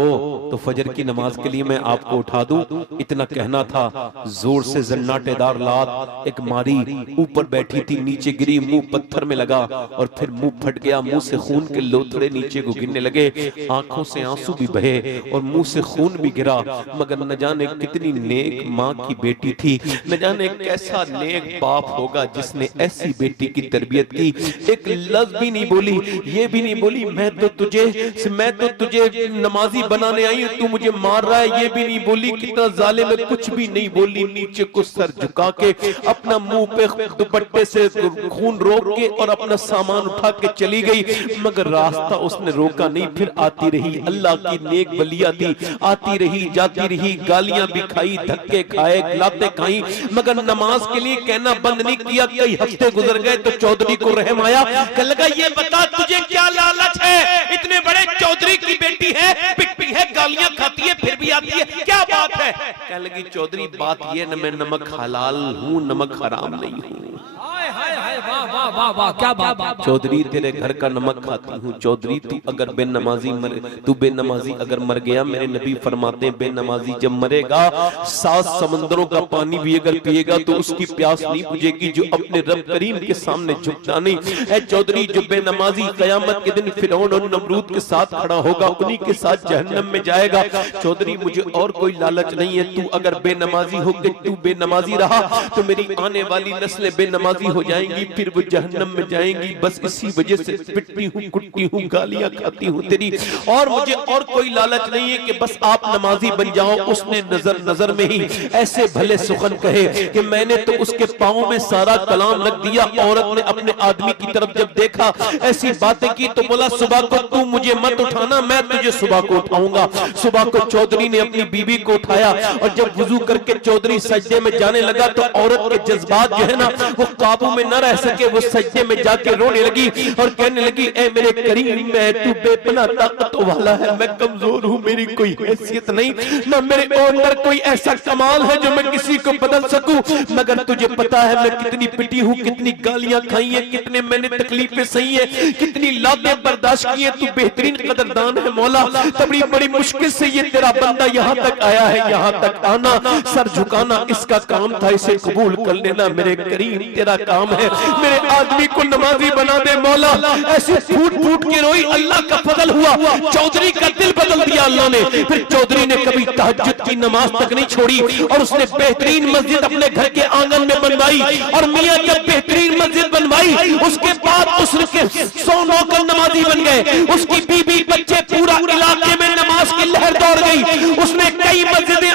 तो फजर की नमाज के लिए मैं आपको उठा दूं। इतना कहना था, जोर से जन्नाटेदार लात एक मारी, ऊपर बैठी थी, नीचे गिरी, मुंह पत्थर में लगा और फिर मुंह फट गया, मुंह से खून के लोथड़े नीचे को गिरने लगे, आंखों से आंसू भी बहे और मुंह से खून भी गिरा। मगर न जाने कितनी नेक माँ की बेटी थी, न जाने कैसा नेक बाप होगा जिसने ऐसी बेटी की तरबियत की। एक लफ्ज भी नहीं बोली, ये भी नहीं बोली मैं तो तुझे नमाजी बनाने आई हूं, तू मुझे मार रहा है, ये भी नहीं बोली। कितना जालिम है, कुछ भी नहीं बोली, नीचे को सर झुका के अपना मुंह पे दुपट्टे से खून रोक के और अपना सामान उठा के चली गई। मगर रास्ता उसने रोका नहीं, फिर आती रही, अल्लाह की नेक बलिया थी, आती रही जाती रही, गालियां भी खाई, धक्के खाए, लाते खाई, मगर नमाज के लिए कहना बंद नहीं किया। कई हफ्ते गुजर गए तो चौधरी को रहम आया, कहने लगा ये बता तुझे क्या लालच है, इतने बड़े चौधरी की बेटी है, पिटती है, गालियां खाती है, फिर भी आती है, क्या बात है? कहने लगी चौधरी बात ये न मैं नमक हलाल हूँ, नमक हराम नहीं हूँ। वाह वाह वाह वाह, क्या बात। चौधरी तेरे घर का नमक खाती हूँ। चौधरी तू अगर बेनमाजी मरे, तू बेनमाजी अगर मर गया, मेरे नबी फरमाते हैं बेनमाजी जब मरेगा 7 समंदरों का पानी भी अगर पिएगा तो उसकी प्यास नहीं बुझेगी जो अपने रब करीम के सामने झुकता नहीं है। चौधरी जो बेनमाजी कयामत के दिन फिरौन और नमरूद के साथ खड़ा होगा, उन्हीं के साथ जहन्नम में जाएगा। चौधरी मुझे और कोई लालच नहीं है, तू अगर बेनमाजी होकर तू बेनमाजी रहा तो मेरी आने वाली नस्लें बेनमाजी हो जाएंगी, फिर वो जहन्नम में जाएंगी। बस इसी वजह से पिटती हूँ, कुटती हूँ, गालियां खाती हूँ तेरी, और मुझे और कोई लालच नहीं है कि बस आप नमाजी बन जाओ। उसने नजर नजर में ही ऐसे भले सुखन कहे कि मैंने तो उसके पाँव में सारा कलाम रख दिया। औरत ने अपने आदमी की तरफ जब देखा, ऐसी बातें की तो बोला सुबह को तू मुझे मत उठाना, मैं तुझे सुबह को उठाऊंगा। सुबह को चौधरी ने अपनी बीवी को उठाया और जब वुजू करके चौधरी सजदे में जाने लगा तो औरत के जज्बात जो है ना वो काबू में न रह सके, वो सजदे में जाके रोने लगी और कहने लगी ए मेरे करीम मैं तू बेपना ताकत वाला है, मैं कमजोर हूँ, मेरी कोई हैसियत नहीं, न मेरे अंदर कोई ऐसा कमाल है जो मैं किसी को बदल सकूं। मगर तुझे पता है मैं कितनी पिटी हूँ, कितनी गालियां खाई है, कितने मैंने तकलीफें सही है, कितनी लादें बर्दाश्त की है। तू बेहतरीन कदरदान है मौला, तबड़ी बड़ी मुश्किल से ये तेरा बंदा यहाँ तक आया है, यहाँ तक आना सर झुकाना इसका काम था, इसे कबूल कर लेना मेरे करीम तेरा काम है। मेरे आदमी को नमाजी बना दे मौला। ऐसे फूट फूट के रोई, अल्लाह का फजल हुआ, चौधरी का दिल बदल दिया अल्लाह ने। फिर चौधरी ने कभी तहज्जुद की नमाज तक नहीं छोड़ी और उसने बेहतरीन मस्जिद अपने घर के आंगन में बनवाई। और मियां जब बेहतरीन मस्जिद बनवाई उसके बाद उसके 100 नौकर नमाजी बन गए, उसकी बीबी बच्चे पूरा इलाके में नमाज की लहर दौड़ गई। उसने कई मस्जिदें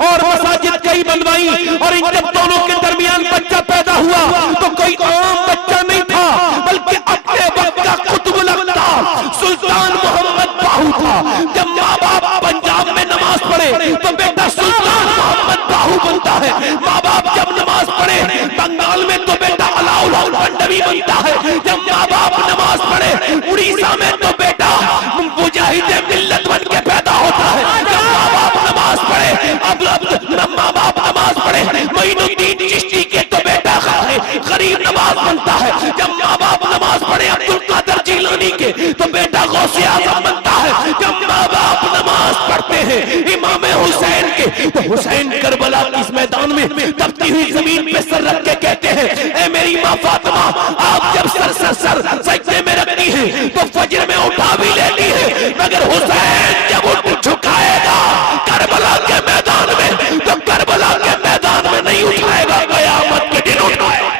और मसाजिद कई बनवाई और इन जब दोनों के दरमियान बच्चा पैदा हुआ तो कोई आम बच्चा नहीं था बल्कि अपने वक्त का कुतुबुल अक़ताब सुल्तान मोहम्मद बाहू था। जब माँ बाप पंजाब में नमाज पढ़े तो बेटा सुल्तान मोहम्मद बाहू बनता है, माँ बाप जब नमाज पढ़े बंगाल में तो बेटा अलाउल मंडवी बनता है, जब माँ बाप नमाज पढ़े उड़ीसा में तो बेटा मुजाहिद मिल्लत बन के पैदा होता है। जब माँ बाप नमाज पढ़े अब माँ बाप नमाज पढ़े मोइनुद्दीन चिश्ती के तो बेटा गरीब नवाज बनता है। जब माँ बाप नमाज पढ़े अब्दुल कादिर जिलानी के तो बेटा गौसे आज़म बनता है। जब माँ बाप नमाज पढ़ते रहे हैं इमाम हुसैन के, तो हुसैन करबला इस मैदान में तपती हुई जमीन पे सर रख के कहते हैं, ए मेरी माँ फातिमा, आप जब सर सजदे में रखती हैं तो फजर में उठा भी लेती है, मगर हुसैन जब उठ झुकाएगा करबला के मैदान में, तो करबला के मैदान में नहीं उठाएगा, कयामत के दिन उठाएगा।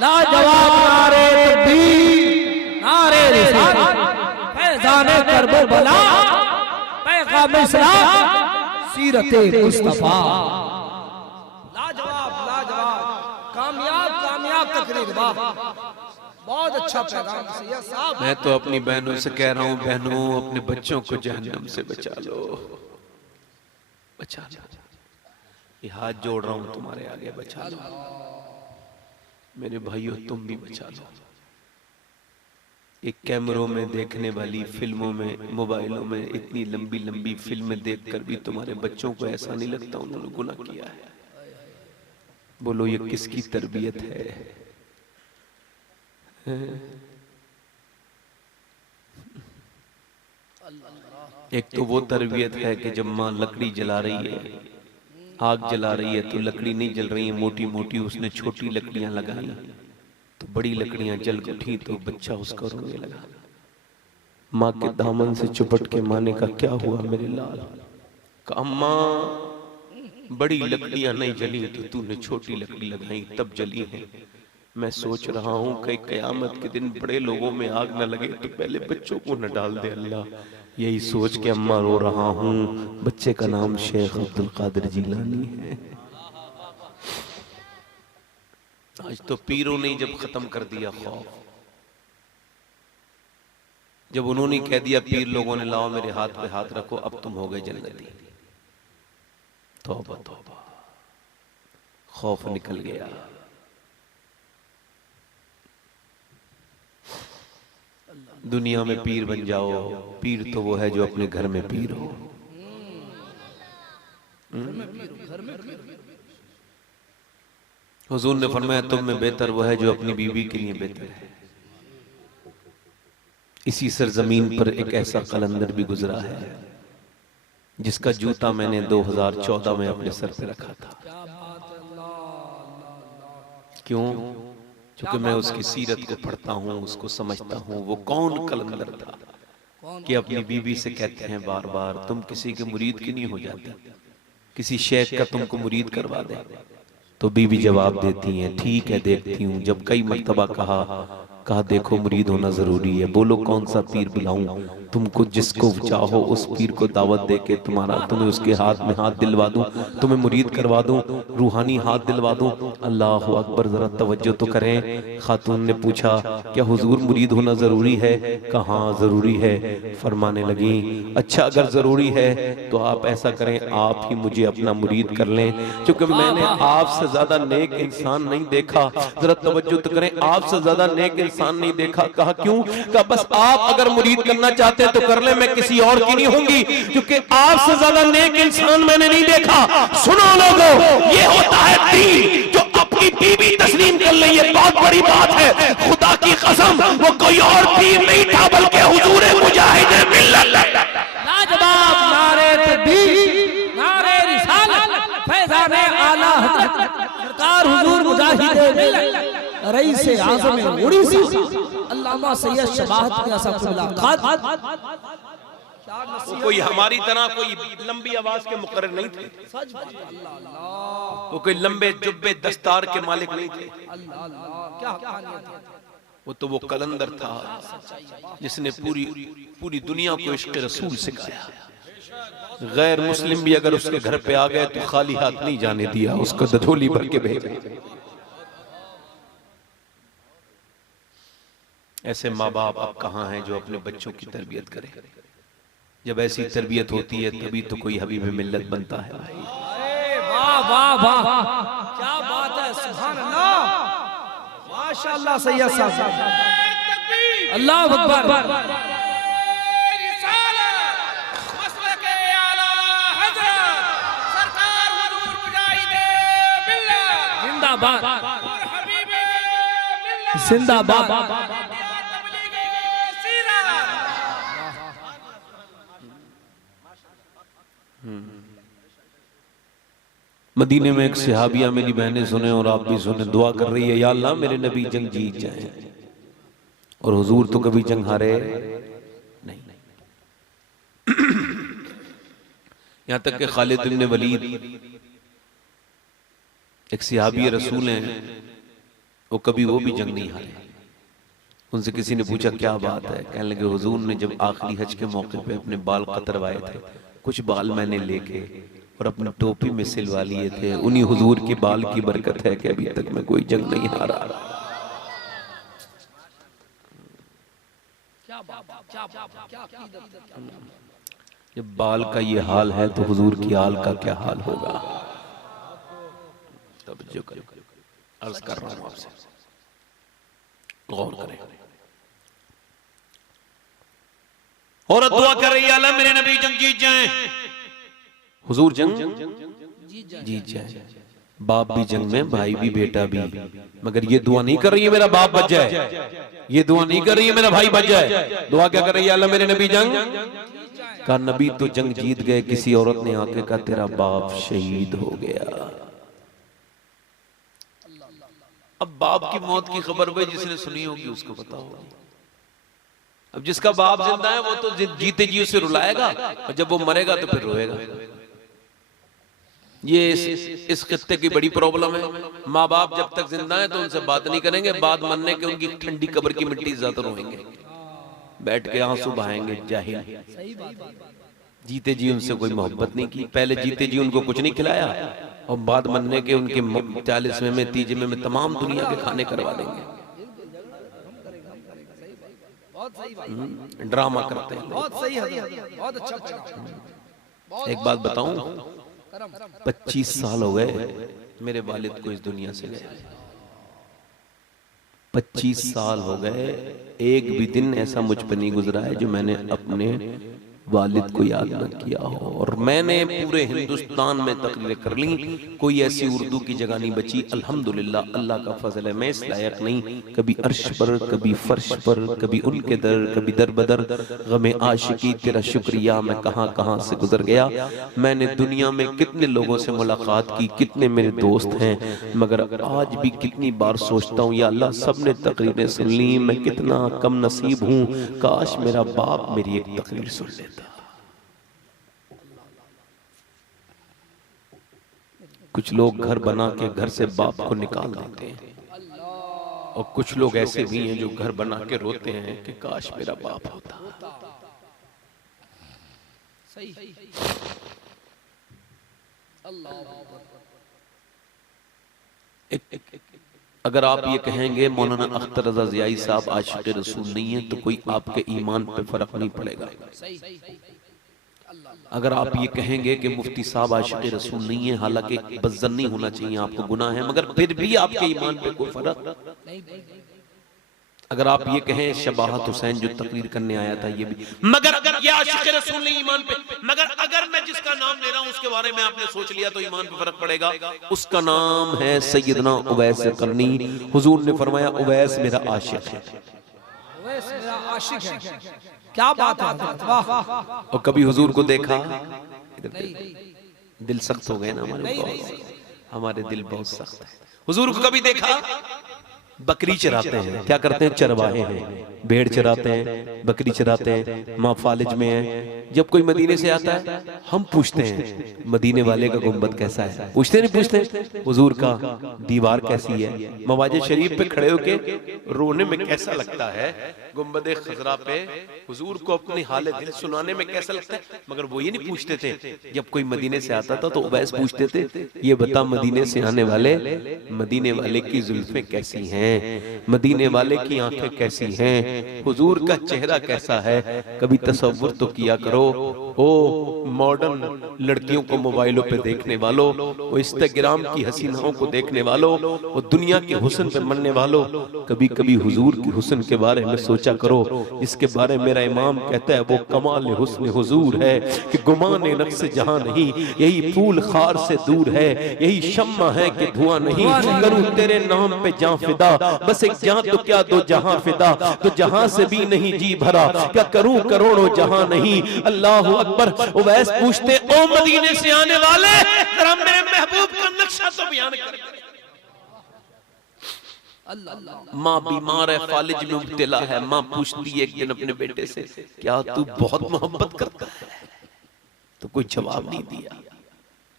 लाजवाब नारे तकबीर, नारे रिसालत, फैज़ाने करबला, पैगाम इस्लाम, सीरते मुस्तफा। लाजवाब लाजवाब, कामयाब तकरीर, वाह, बहुत अच्छा पैगाम सैयद साहब। मैं तो अपनी बहनों से कह रहा हूं, बहनों अपने बच्चों को जहन्नम से बचा लो, बचा लो। ये हाथ जोड़ रहा हूं तुम्हारे आगे, बचा लो मेरे भाइयों, तुम भी बचा लो। एक कैमरों में देखने वाली फिल्मों में, मोबाइलों में इतनी लंबी लंबी फिल्में देखकर भी तुम्हारे बच्चों को ऐसा नहीं लगता उन्होंने गुनाह किया है? बोलो ये किसकी तरबियत है? एक तो वो तरबियत है कि जब माँ लकड़ी जला रही है, आग जला रही है, तो लकड़ी नहीं जल रही है मोटी मोटी, उसने छोटी लकड़ियां लगाई तो बड़ी लकड़ियां जल उठी, तो बच्चा उसका रोने लगा। माँ के दामन से चुपट के माँ ने कहा, क्या हुआ मेरे लाल? कहा माँ बड़ी लकड़ियां नहीं जली तो तूने छोटी लकड़ी लगाई तब जली है। मैं सोच रहा हूँ कि कयामत के दिन बड़े लोगों में आग न लगे तो पहले बच्चों को न डाल दे अल्लाह। यही सोच के अम्मा रो रहा हूँ। बच्चे का नाम शेख अब्दुल कादिर जिलानी है। आज तो पीरों ने जब खत्म कर दिया खौफ, जब उन्होंने कह दिया पीर लोगों ने, लाओ मेरे हाथ पे हाथ रखो, अब तुम हो गए जन्नती। तौबा तौबा, खौफ निकल गया। दुनिया में पीर बन जाओ, पीर तो वो है जो अपने घर में पीर हो। हुजूर ने फरमाया तुम में बेहतर वो है जो अपनी बीवी के लिए बेहतर है। इसी सरजमीन पर एक ऐसा कलंदर भी गुजरा है जिसका जूता मैंने 2014 में अपने सर पे रखा था। क्यों? क्योंकि मैं उसकी सीरत को पढ़ता हूँ, उसको समझता हूँ। वो कौन कलंदर था कि अपनी बीवी से कहते हैं बार बार, तुम किसी के मुरीद की नहीं हो जाती, किसी शेख का तुमको मुरीद करवा दे। तो बीवी जवाब देती हैं, ठीक है देखती हूँ। जब कई मर्तबा कहा देखो मुरीद होना जरूरी है, बोलो कौन सा पीर बुलाऊं? तुमको जिसको चाहो उस पीर को दावत दे के तुम्हें उसके हाथ में हाथ दिलवा दूं, तुम्हें मुरीद करवा दूं, रूहानी हाथ दिलवा दूं। अल्लाह अकबर, जरा तवज्जो तो करें। खातून ने पूछा क्या हुजूर मुरीद होना जरूरी है? कहा जरूरी है। फरमाने लगी अच्छा अगर जरूरी है तो आप ऐसा करें, आप ही मुझे अपना मुरीद कर लें, क्योंकि मैंने आपसे ज्यादा नेक इंसान नहीं देखा। जरा तवज्जो तो करें, आपसे ज्यादा नेक इंसान नहीं देखा। कहा क्यों? कहा बस आप अगर मुरीद करना चाहते हैं तो कर ले, मैं किसी और की नहीं होंगी, क्योंकि आपसे ज्यादा नेक इंसान मैंने नहीं देखा। सुनो लोगों, ये होता है दीन, जो अपनी बीवी तस्लीम कर ले, ये बहुत बड़ी बात है। खुदा की कसम वो कोई और पीर नहीं था बल्कि हुजूर मुजाहिद मिल्लत। लाजवाब नारे तकबीर, नारे रिसालत, फैज़ाने आला हज़रत सरकार हुजूर मुजाहिद मिल्लत, रईस आज़म उड़ीसा अल्लामा सैयद शबाहत कोई हमारी तरह कोई लंबी आवाज के मुकर्रर नहीं थे, वो कोई लंबे जुब्बे दस्तार के मालिक नहीं थे। वो तो वो कलंदर था जिसने पूरी दुनिया को इश्क़ रसूल सिखाया। गैर मुस्लिम भी अगर उसके घर पे आ गए तो खाली हाथ नहीं जाने दिया, उसको झोली भर के भेजा। ऐसे माँ बाप अब कहाँ हैं जो अपने बच्चों की तरबियत करें? जब ऐसी तरबियत होती है तभी तो कोई हबीब मिल्लत बनता है भाई। वाह वाह वाह, क्या बात है, सुभान अल्लाह, माशाअल्लाह सैयद साहब, अल्लाह अकबर। जिंदाबाद जिंदाबाद। मदीने में एक सहाबिया मेरी बहनें सुने और आप भी सुने, दुआ कर रही है, या अल्लाह मेरे नबी जंग जीत जाए। और हुजूर तो कभी जंग हारे नहीं। यहां तक कि खालिद इब्न वलीद एक सहाबी रसूल हैं, वो कभी वो भी जंग नहीं हारे। उनसे किसी ने पूछा क्या बात है, कहने लगे हुजूर ने जब आखिरी हज के मौके पे अपने बाल कतरवाए थे, कुछ बाल मैंने लेके और अपनी टोपी में सिलवा लिए थे, उन्हीं हुजूर के बाल की बरकत है कि अभी तक मैं कोई जंग नहीं हारा। जब बाल का ये हाल है तो हुजूर की आल का क्या हाल होगा। तब जो अर्ज कर रहा हूं आपसे, गौर करें। औरत दुआ कर रही है, अल्लाह मेरे नबी जंग जीत जाएं। हुजूर जंग जीत जाए। बाप भी जंग में, भाई भी, बेटा भी, मगर ये दुआ नहीं कर रही है मेरा बाप बच जाए, ये दुआ नहीं कर रही है मेरा भाई बच जाए। दुआ क्या कर रही है, अल्लाह मेरे नबी जंग का। नबी तो जंग जीत गए, किसी औरत ने आके कहा तेरा बाप शहीद हो गया। अब बाप की मौत की खबर भाई जिसने सुनी होगी उसको पता होगा। अब जिसका बाप जिंदा है वो तो जीते जी उसे रुलाएगा, और जब वो मरेगा तो फिर रोएगा। ये इस खित्ते की बड़ी प्रॉब्लम है। माँ बाप जब तक जिंदा है तो उनसे बात नहीं करेंगे, बाद मरने के उनकी ठंडी कब्र की मिट्टी ज्यादा रोएंगे, बैठ के आंसू बहाएंगे। जाहिल। जीते जी उनसे कोई मोहब्बत नहीं की, पहले जीते जी उनको कुछ नहीं खिलाया, और बाद मरने के उनके 40वें में 30वें में तमाम दुनिया के खाने करवा देंगे। ड्रामा करते हैं। बहुत सही है, बहुत अच्छा। एक बात बताऊं, 25 साल हो गए मेरे वालिद को इस दुनिया से गए। 25 साल हो गए, एक भी दिन ऐसा मुझ पर नहीं गुजरा है जो मैंने अपने वालिद को याद न किया हो। और मैंने पूरे हिंदुस्तान में तकरीरें कर ली, कोई ऐसी उर्दू की जगह नहीं बची। अल्हम्दुलिल्लाह, अल्लाह का फजल है। मैं इस लायक नहीं, कभी अर्श पर, कभी फर्श पर, कभी उनके दर, कभी दर बदर, गमे आशिकी तेरा शुक्रिया मैं कहां कहां से गुजर गया। मैंने दुनिया में कितने लोगों से मुलाकात की, कितने मेरे दोस्त हैं, मगर आज भी कितनी बार सोचता हूँ, या अल्लाह सबने तकरीरें सुन ली, मैं कितना कम नसीब हूँ। काश मेरा बाप मेरी एक तकरीर सुन लेता। कुछ लोग घर बना के घर से बाप को निकाल देते हैं, और कुछ लोग ऐसे भी हैं जो घर बना के रोते हैं कि काश मेरा बाप होता। सही। अगर आप ये कहेंगे मौलाना अख्तर रजा ज़ियाई साहब आशिक़ रसूल नहीं है, तो कोई आपके ईमान पे फर्क नहीं पड़ेगा। अगर आप ये कहेंगे कि मुफ्ती साहब आशिक़ रसूल नहीं है, हालांकि बज़्ज़न नहीं होना चाहिए, आपको गुनाह है, मगर फिर भी आपके ईमान पे कोई फर्क नहीं। अगर आप ये कहें शबाहत हुसैन जो तकरीर करने आया था ये भी, मगर अगर ये आशिक़ रसूल नहीं ईमान पे, मगर अगर मैं जिसका नाम ले रहा हूं उसके बारे में आपने सोच लिया तो ईमान पे फर्क पड़ेगा। उसका नाम है सैयदना उवैस करनी। हुजूर ने फरमाया उवैस मेरा आशिक़ है। उवैस मेरा आशिक़ है। क्या बात है, वाह। और कभी हुजूर को देखा, दिल सख्त हो गए ना हमारे दिल बहुत सख्त है। हुजूर को कभी देखा, बकरी चराते हैं, क्या करते हैं, चरवाहे हैं, भेड़ चराते हैं, बकरी चराते हैं, माँ फालिज में है। जब कोई मदीने से आता है हम पूछते हैं मदीने वाले का गुंबद कैसा है, पूछते नहीं पूछते, हुजूर का दीवार कैसी है, मवाजे शरीफ पे खड़े होके रोने में कैसा लगता है, गुंबद खजरा पे हुजूर को अपनी हालत दिल सुनाने में कैसा लगता है। मगर वो ये नहीं पूछते थे, जब कोई मदीने से आता था तो उवैस पूछते थे, ये बता मदीने से आने वाले, मदीने वाले की जुल्फें कैसी हैं, मदीने वाले की आंखें कैसी हैं, हुजूर का चेहरा कैसा है। कभी तसव्वुर तो किया करो। ओ मॉडर्न लड़कियों को मोबाइलों पे देखने वालों, वो इंस्टाग्राम की हसीनाओं को देखने वालों, वो दुनिया के हुस्न पे मरने वालों, कभी कभी हुजूर की हुस्न के बारे में सोचा करो। इसके बारे में मेरा इमाम कहता है वो कमाल हुस्न हुजूर है कि गुमान नक्श जहां नहीं, यही फूल खार से दूर है, यही शम्मा है कि धुआं नहीं। करूं तेरे नाम पे जान फिदा, बस एक जान तो क्या दो जहां फिदा, तो जहां से भी नहीं जी भरा, क्या करूं करोड़ों जहां नहीं। अल्लाह अकबर। उवैस पूछते ओ मदीने से आने वाले, जरा मेरे महबूब का नक्शा तो बयान कर। माँ बीमार है, फालिज में मुब्तला है। माँ पूछती है एक दिन अपने बेटे से, क्या तू बहुत मोहब्बत करता है? तो कोई जवाब नहीं दिया,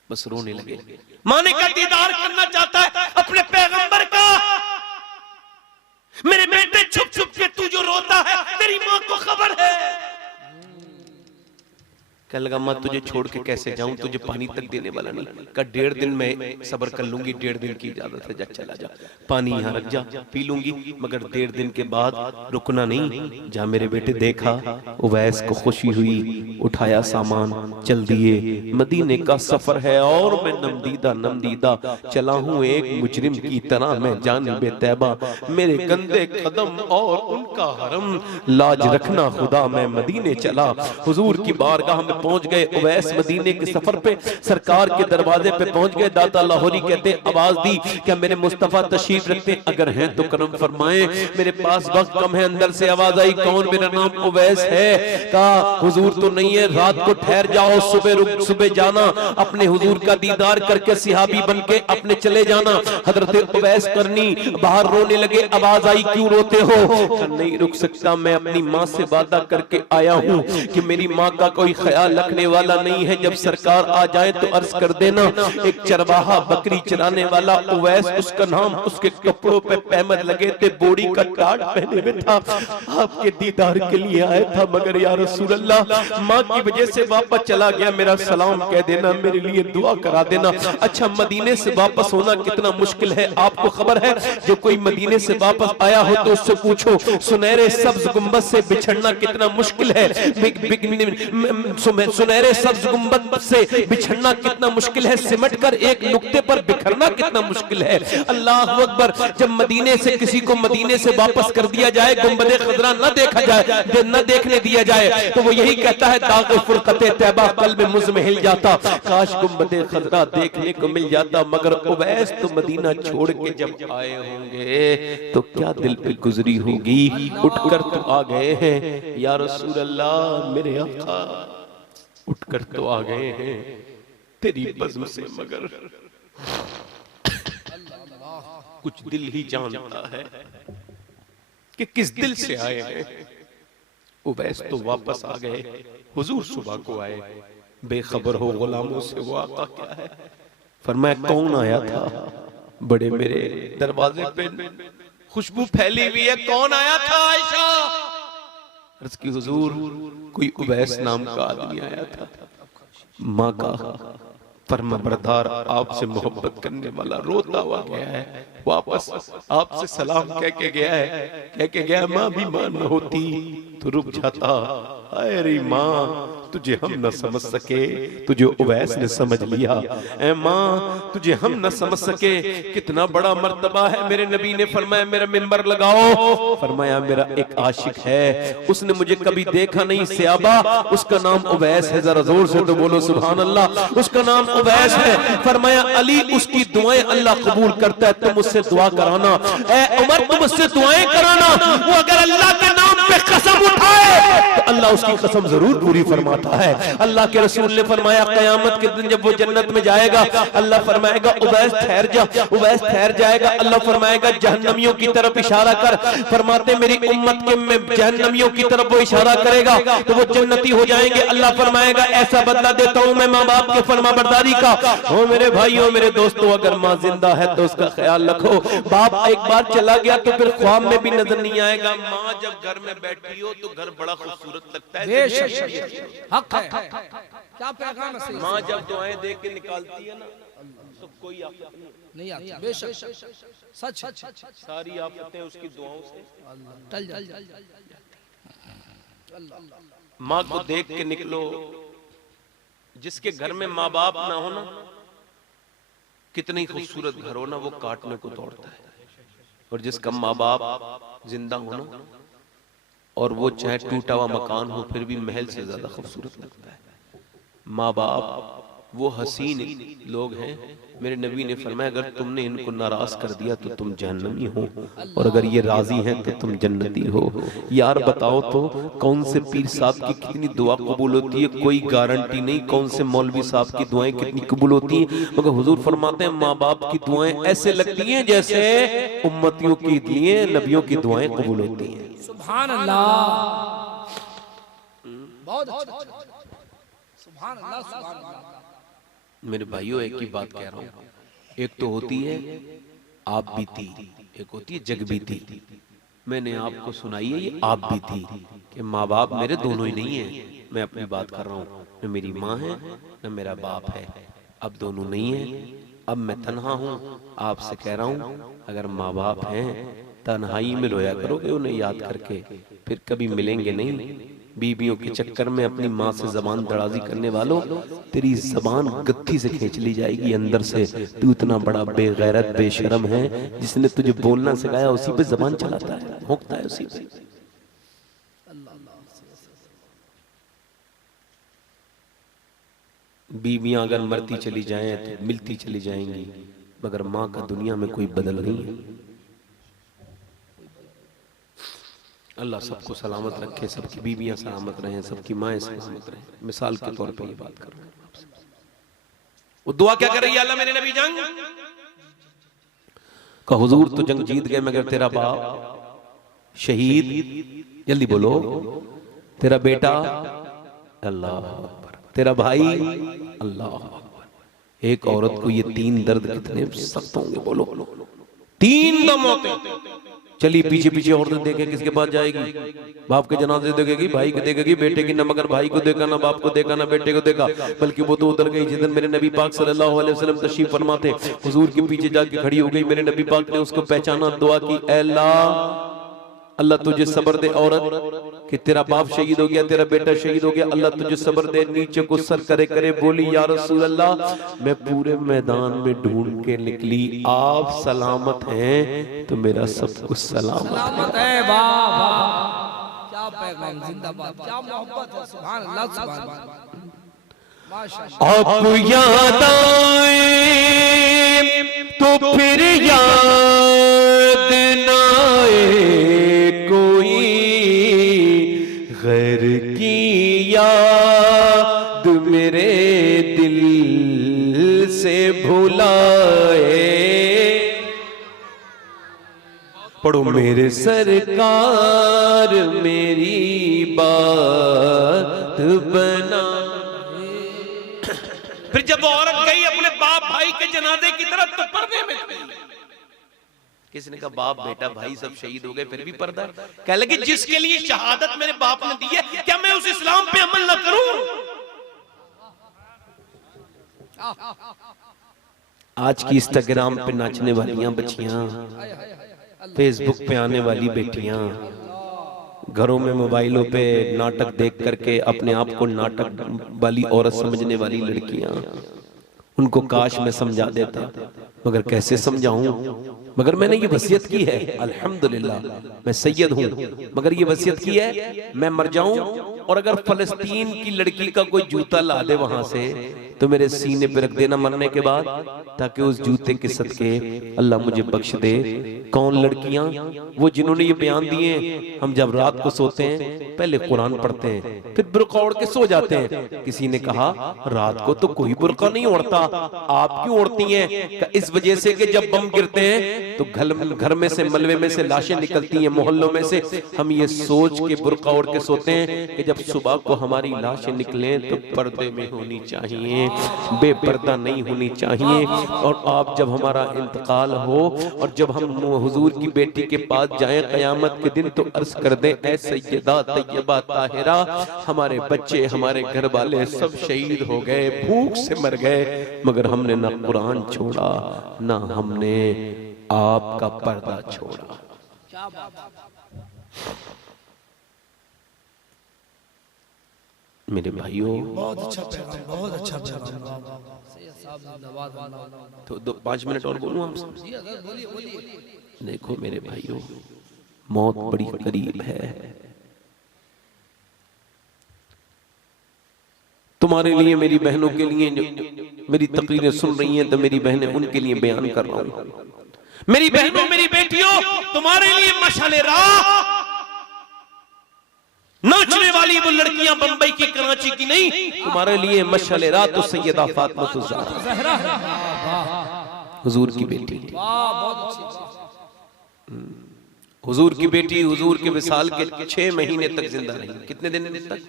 बस रोने लगे। माँ ने कहा दीदार करना चाहता है अपने पैगंबर का। मेरे बेटे छुप छुप के तू जो रोता है तेरी माँ को खबर है। कहने लगा माँ तुझे छोड़ के कैसे जाऊं, तुझे पानी तक देने वाला नहीं। कहा 1.5 दिन में सब्र कर लूंगी, 1.5 दिन की इजाजत है, जा चला जा, पानी यहाँ रख जा, पी लूंगी, मगर 1.5 दिन के बाद रुकना नहीं। जा मेरे बेटे। देखा उवैस को खुशी हुई, उठाया सामान, चल दिए। मदीने का सफर है और मैं नमदीदा चला हूँ एक मुजरिम की तरह। मैं जानिबे तैबा, मेरे गंदे कदम और उनका हरम, लाज रखना खुदा मैं मदीने चला। हुजूर की बारगाह में पहुंच गए। उवैस मदीने के सफर पे सरकार के दरवाजे पे पहुंच गए। दाता लाहौरी कहते आवाज दी, क्या मेरे मुस्तफा तशरीफ रखते? अगर हैं तो करम फरमाएं, मेरे पास वक्त कम है। अंदर से आवाज आई, कौन? मेरा नाम उवैस है। कहा हुजूर तो नहीं है, रात को ठहर जाओ, सुबह जाना, अपने हुजूर का दीदार करके सिहाबी बन के अपने चले जाना। हजरत उवैस करनी बाहर रोने लगे। आवाज आई, क्यों रोते हो? नहीं रुक सकता, मैं अपनी माँ से वादा करके आया हूँ कि मेरी माँ का कोई ख्याल रखने वाला नहीं है। जब सरकार आ जाए तो अर्ज कर देना, एक चरवाहा बकरी चराने वाला उवैस उसका नाम, उसके कपड़ों पे पैमर लगे थे, बोड़ी का टाट पहने हुए था, आपके दीदार के लिए आया था, मगर या रसूल अल्लाह माँ की वजह से वापस चला गया। मेरा सलाम कह देना, मेरे लिए दुआ करा देना। अच्छा, मदीने से वापस होना कितना मुश्किल है आपको खबर है? जो कोई मदीने से वापस आया हो तो उससे पूछो, सुनहरे सब्ज गुंबद से बिछड़ना कितना मुश्किल है। सुनहरे सब्ज गुंबद से बिछड़ना कितना मुश्किल है, सिमट कर एक नुक्ते पर बिखरना कितना मुश्किल है। अल्लाह अकबर। जब मदीने से किसी को मदीने से वापस कर दिया जाए, गुंबदे खजरा न देखा जाए, न देखने दिया जाए, तो वो यही कहता है दाग फुरकते तैबा कल्ब मुझ में हिल जाता, काश गुंबदे खजरा देखने को मिल जाता। मगर उवैस तो मदीना छोड़ के जब आए होंगे तो क्या दिल पे गुजरी होगी। उठकर तो आ गए हैं या रसूल अल्लाह, मेरे आका उठकर तो आ गए हैं तेरी बज़्म से, मगर कुछ दिल ही जानता है कि किस दिल से आए हैं। उवैस तो वापस आ गए, हुजूर सुबह को आए, बेखबर हो गुलामों से वो आका क्या है। फरमाया कौन आया था? बड़े मेरे दरवाजे पे खुशबू फैली हुई है, कौन आया था? आयशा। अर्ज़ की हुजूर कोई उवैस नाम का आदमी आया था। माँ का फर्मा बरदार, आपसे मोहब्बत करने वाला, रोता हुआ गया है, वापस आपसे सलाम कह के गया है, कह के गया माँ भी माँ न होती तो रुक जाता। अरे माँ तुझे हम न समझ सके, तुझे उवैस ने समझ लिया। ऐ माँ तुझे हम न समझ सके, कितना बड़ा मर्तबा है। मेरे नबी ने फरमाया मेरा मिंबर लगाओ। फरमाया मेरा एक आशिक है, उसने मुझे कभी देखा नहीं, सियाबा उसका नाम उवैस है। जरा जोर से तो बोलो सुभान अल्लाह, उसका नाम उवैस है। फरमाया अली उसकी दुआएं अल्लाह कबूल करता है, तुम उससे दुआ कराना। ऐ उमर तुम उससे दुआएं कराना, वो अगर अल्लाह के नाम पे कसम उठाए तो अल्लाह उसकी कसम जरूर पूरी फरमाता है। अल्लाह के रसूल ने फरमाया कयामत के दिन जब वो जन्नत में जाएगा, अल्लाह फरमाएगा उवैस ठहर जा, उवैस ठहर जाएगा। अल्लाह फरमाएगा जहन्नमियों की तरफ इशारा कर। फरमाते मेरी उम्मत के में जहन्नमियों की तरफ वो इशारा करेगा तो वो जन्नती हो जाएंगे। अल्लाह फरमाएगा ऐसा बदला देता हूं मैं माँ बाप के फरमाबरदारी का। हो मेरे भाइयों मेरे दोस्तों, अगर माँ जिंदा है तो उसका ख्याल रखो। बाप एक बार चला गया तो फिर ख्वाब में भी नजर नहीं आएगा। माँ जब घर में बैठी हो तो घर बड़ा खूबसूरत लगता है। हक है। क्या पैगाम है? माँ जब दुआएं दे के निकालती है ना तो कोई आफत नहीं आती। बेशक सच सारी आफतें उसकी दुआओं से टल जाती। माँ को देख के निकलो। जिसके घर में माँ बाप ना हो ना, कितनी खूबसूरत घर हो ना, वो काटने को दौड़ता है। और जिसका माँ बाप जिंदा हो ना, और वो चाहे टूटा हुआ मकान हो फिर भी महल से ज्यादा खूबसूरत लगता है। माँ बाप वो हसीन लोग हैं। मेरे नबी ने फरमाया अगर तुमने इनको नाराज कर दिया तो तुम जहन्नमी हो, और अगर ये राजी हैं तो तुम जन्नती हो। यार बताओ तो कौन से पीर साहब की कितनी दुआ कबूल होती है, कोई गारंटी नहीं। कौन से मौलवी साहब की दुआएं कितनी कबूल होती हैं, मगर हुजूर फरमाते हैं माँ बाप की दुआएं ऐसे लगती हैं जैसे उम्मतियों की लिए नबियों की दुआएं कबूल होती हैं। सुभान अल्लाह, बहुत अच्छा, सुभान अल्लाह, सुभान अल्लाह। मेरे भाइयों एक ही बात कह रहा हूँ, एक तो होती है आप बीती, एक होती है जग बीती। मैंने आपको सुनाई है ये आप बीती कि माँ बाप मेरे दोनों ही नहीं है। मैं अपनी बात कर रहा हूँ, न मेरी माँ है न मेरा बाप है, अब दोनों नहीं है। अब मैं तन्हा हूँ, आपसे कह रहा हूँ अगर माँ बाप हैं तन्हाई में रोया करोगे उन्हें याद करके, फिर कभी मिलेंगे नहीं। बीबियों के चक्कर में अपनी माँ से जबान दराजी करने वालों, तेरी जबान गद्दी से खींच ली जाएगी अंदर से। तू इतना बड़ा बेगैरत बेशरम है, जिसने तुझे बोलना सिखाया उसी पे जबान चलाता है, भोंकता है उसी पे। बीबियां अगर मरती चली जाएं तो मिलती चली जाएंगी, मगर माँ का दुनिया में कोई बदल नहीं है। अल्लाह सबको सलामत रखे, सबकी बीबियां सलामत रहें, सबकी माएँ सलामत रहें। मिसाल के तौर पे ये बात कर रहा हूं आपसे। वो दुआ क्या कर रही है अल्लाह मेरे नबी जंग का, हुजूर तो जंग जीत गए मगर तेरा बाप शहीद, जल्दी बोलो, तेरा बेटा अल्लाह अकबर, तेरा भाई अल्लाह अकबर। एक औरत को ये तीन दर्द कितने सख्त होंगे, बोलो। तीन दम होते। चली पीछे पीछे औरतें देखे किसके पास जाएगी, बाप के जनाजे देखेगी, भाई को देखेगी, बेटे की न मगर भाई को देखा ना बाप को देखा ना बेटे को देखा, बल्कि वो तो उधर गई जिस दिन मेरे नबी पाक सल्लल्लाहु अलैहि वसल्लम तशरीफ फरमा थे, हुजूर के पीछे जाके खड़ी हो गई। मेरे नबी पाक ने उसको पहचाना, दुआ की, अल्लाह तुझे सब्र दे औरत कि तेरा बाप शहीद हो गया, तेरा बेटा शहीद हो गया, अल्लाह तुझे सब्र दे। नीचे को सर करे करे बोली या रसूल अल्लाह मैं पूरे मैदान में ढूंढ के निकली, आप सलामत हैं तो मेरा सब कुछ सलामत है। वाह वाह, क्या पैगाम, जिंदाबाद, क्या मोहब्बत है, सुभान अल्लाह, सुभान अल्लाह, माशाअल्लाह। आप याद आए तो फिर याद ना आए कोई, गैर की याद मेरे दिल से भुलाए। पढ़ो मेरे सरकार मेरी बात बना। फिर जब औरत गई अपने बाप भाई के जनाजे की तरफ तो पर्दे में थी। किसने कहा बाप बेटा भाई सब शहीद हो गए फिर भी पर्दा? कह लगी जिसके लिए शहादत मेरे बाप ने दी है, क्या मैं उस इस्लाम पे अमल ना करूं? आज की इंस्टाग्राम पे नाचने वालियां बच्चियां, फेसबुक पे आने वाली बेटियां, घरों में मोबाइलों पे नाटक देख करके अपने आप को नाटक वाली औरत समझने वाली लड़कियां, उनको काश मैं समझा देता, मगर कैसे समझाऊं? मगर मैंने ये वसीयत की है, अल्हम्दुलिल्लाह मैं सैयद हूं, मगर ये वसीयत की है मैं मर जाऊं और अगर फलस्तीन की लड़की का कोई जूता ला दे वहां से तो मेरे सीने पे रख देना मरने के बाद, ताकि उस जूते के सदके अल्लाह मुझे बख्श दे। कौन लड़कियां? वो जिन्होंने ये बयान दिए हम जब रात को सोते हैं पहले कुरान पढ़ते हैं फिर बुर्का ओढ़ के सो जाते हैं। किसी ने कहा रात को तो कोई बुर्का नहीं ओढ़ता, आप क्यों ओढ़ती हैं? इस वजह से कि जब बम गिरते हैं तो घर में से मलबे में से लाशें निकलती हैं, मोहल्लों में से। हम ये सोच के बुर्का ओढ़ के सोते हैं कि जब सुबह को हमारी लाशें निकलें तो पर्दे में होनी चाहिए, बेपर्दा नहीं होनी चाहिए। और आप जब हमारा इंतकाल हो और जब हम हुजूर की बेटी के पास जाएं क़यामत के दिन तो अर्ज कर दें ऐ सैयदा तैयबा ताहिरा, हमारे बच्चे हमारे घर वाले सब शहीद हो गए, भूख से मर गए, मगर हमने ना कुरान छोड़ा ना हमने आपका पर्दा छोड़ा। क्या बात, मेरे भाइयों बहुत अच्छा पैगाम, बहुत अच्छा पैगाम। तो 5 मिनट और बोलूं आपसे? देखो मेरे भाइयों मौत बड़ी करीब है। तुम्हारे लिए मेरी बहनों के लिए मेरी तकरीरें सुन रही हैं तो मेरी बहनें उनके लिए बयान कर रहा हूं। मेरी बहनों, मेरी बेटियों, तुम्हारे लिए मशाले राह नाचने वाली वो लड़कियां बंबई की, कराची की नहीं, तुम्हारे लिए मशाले राह तो सैयदा फातिमा ज़हरा हुजूर की बेटी, हुजूर की बेटी, हुजूर के विसाल के 6 महीने तक जिंदा रही। कितने दिन तक?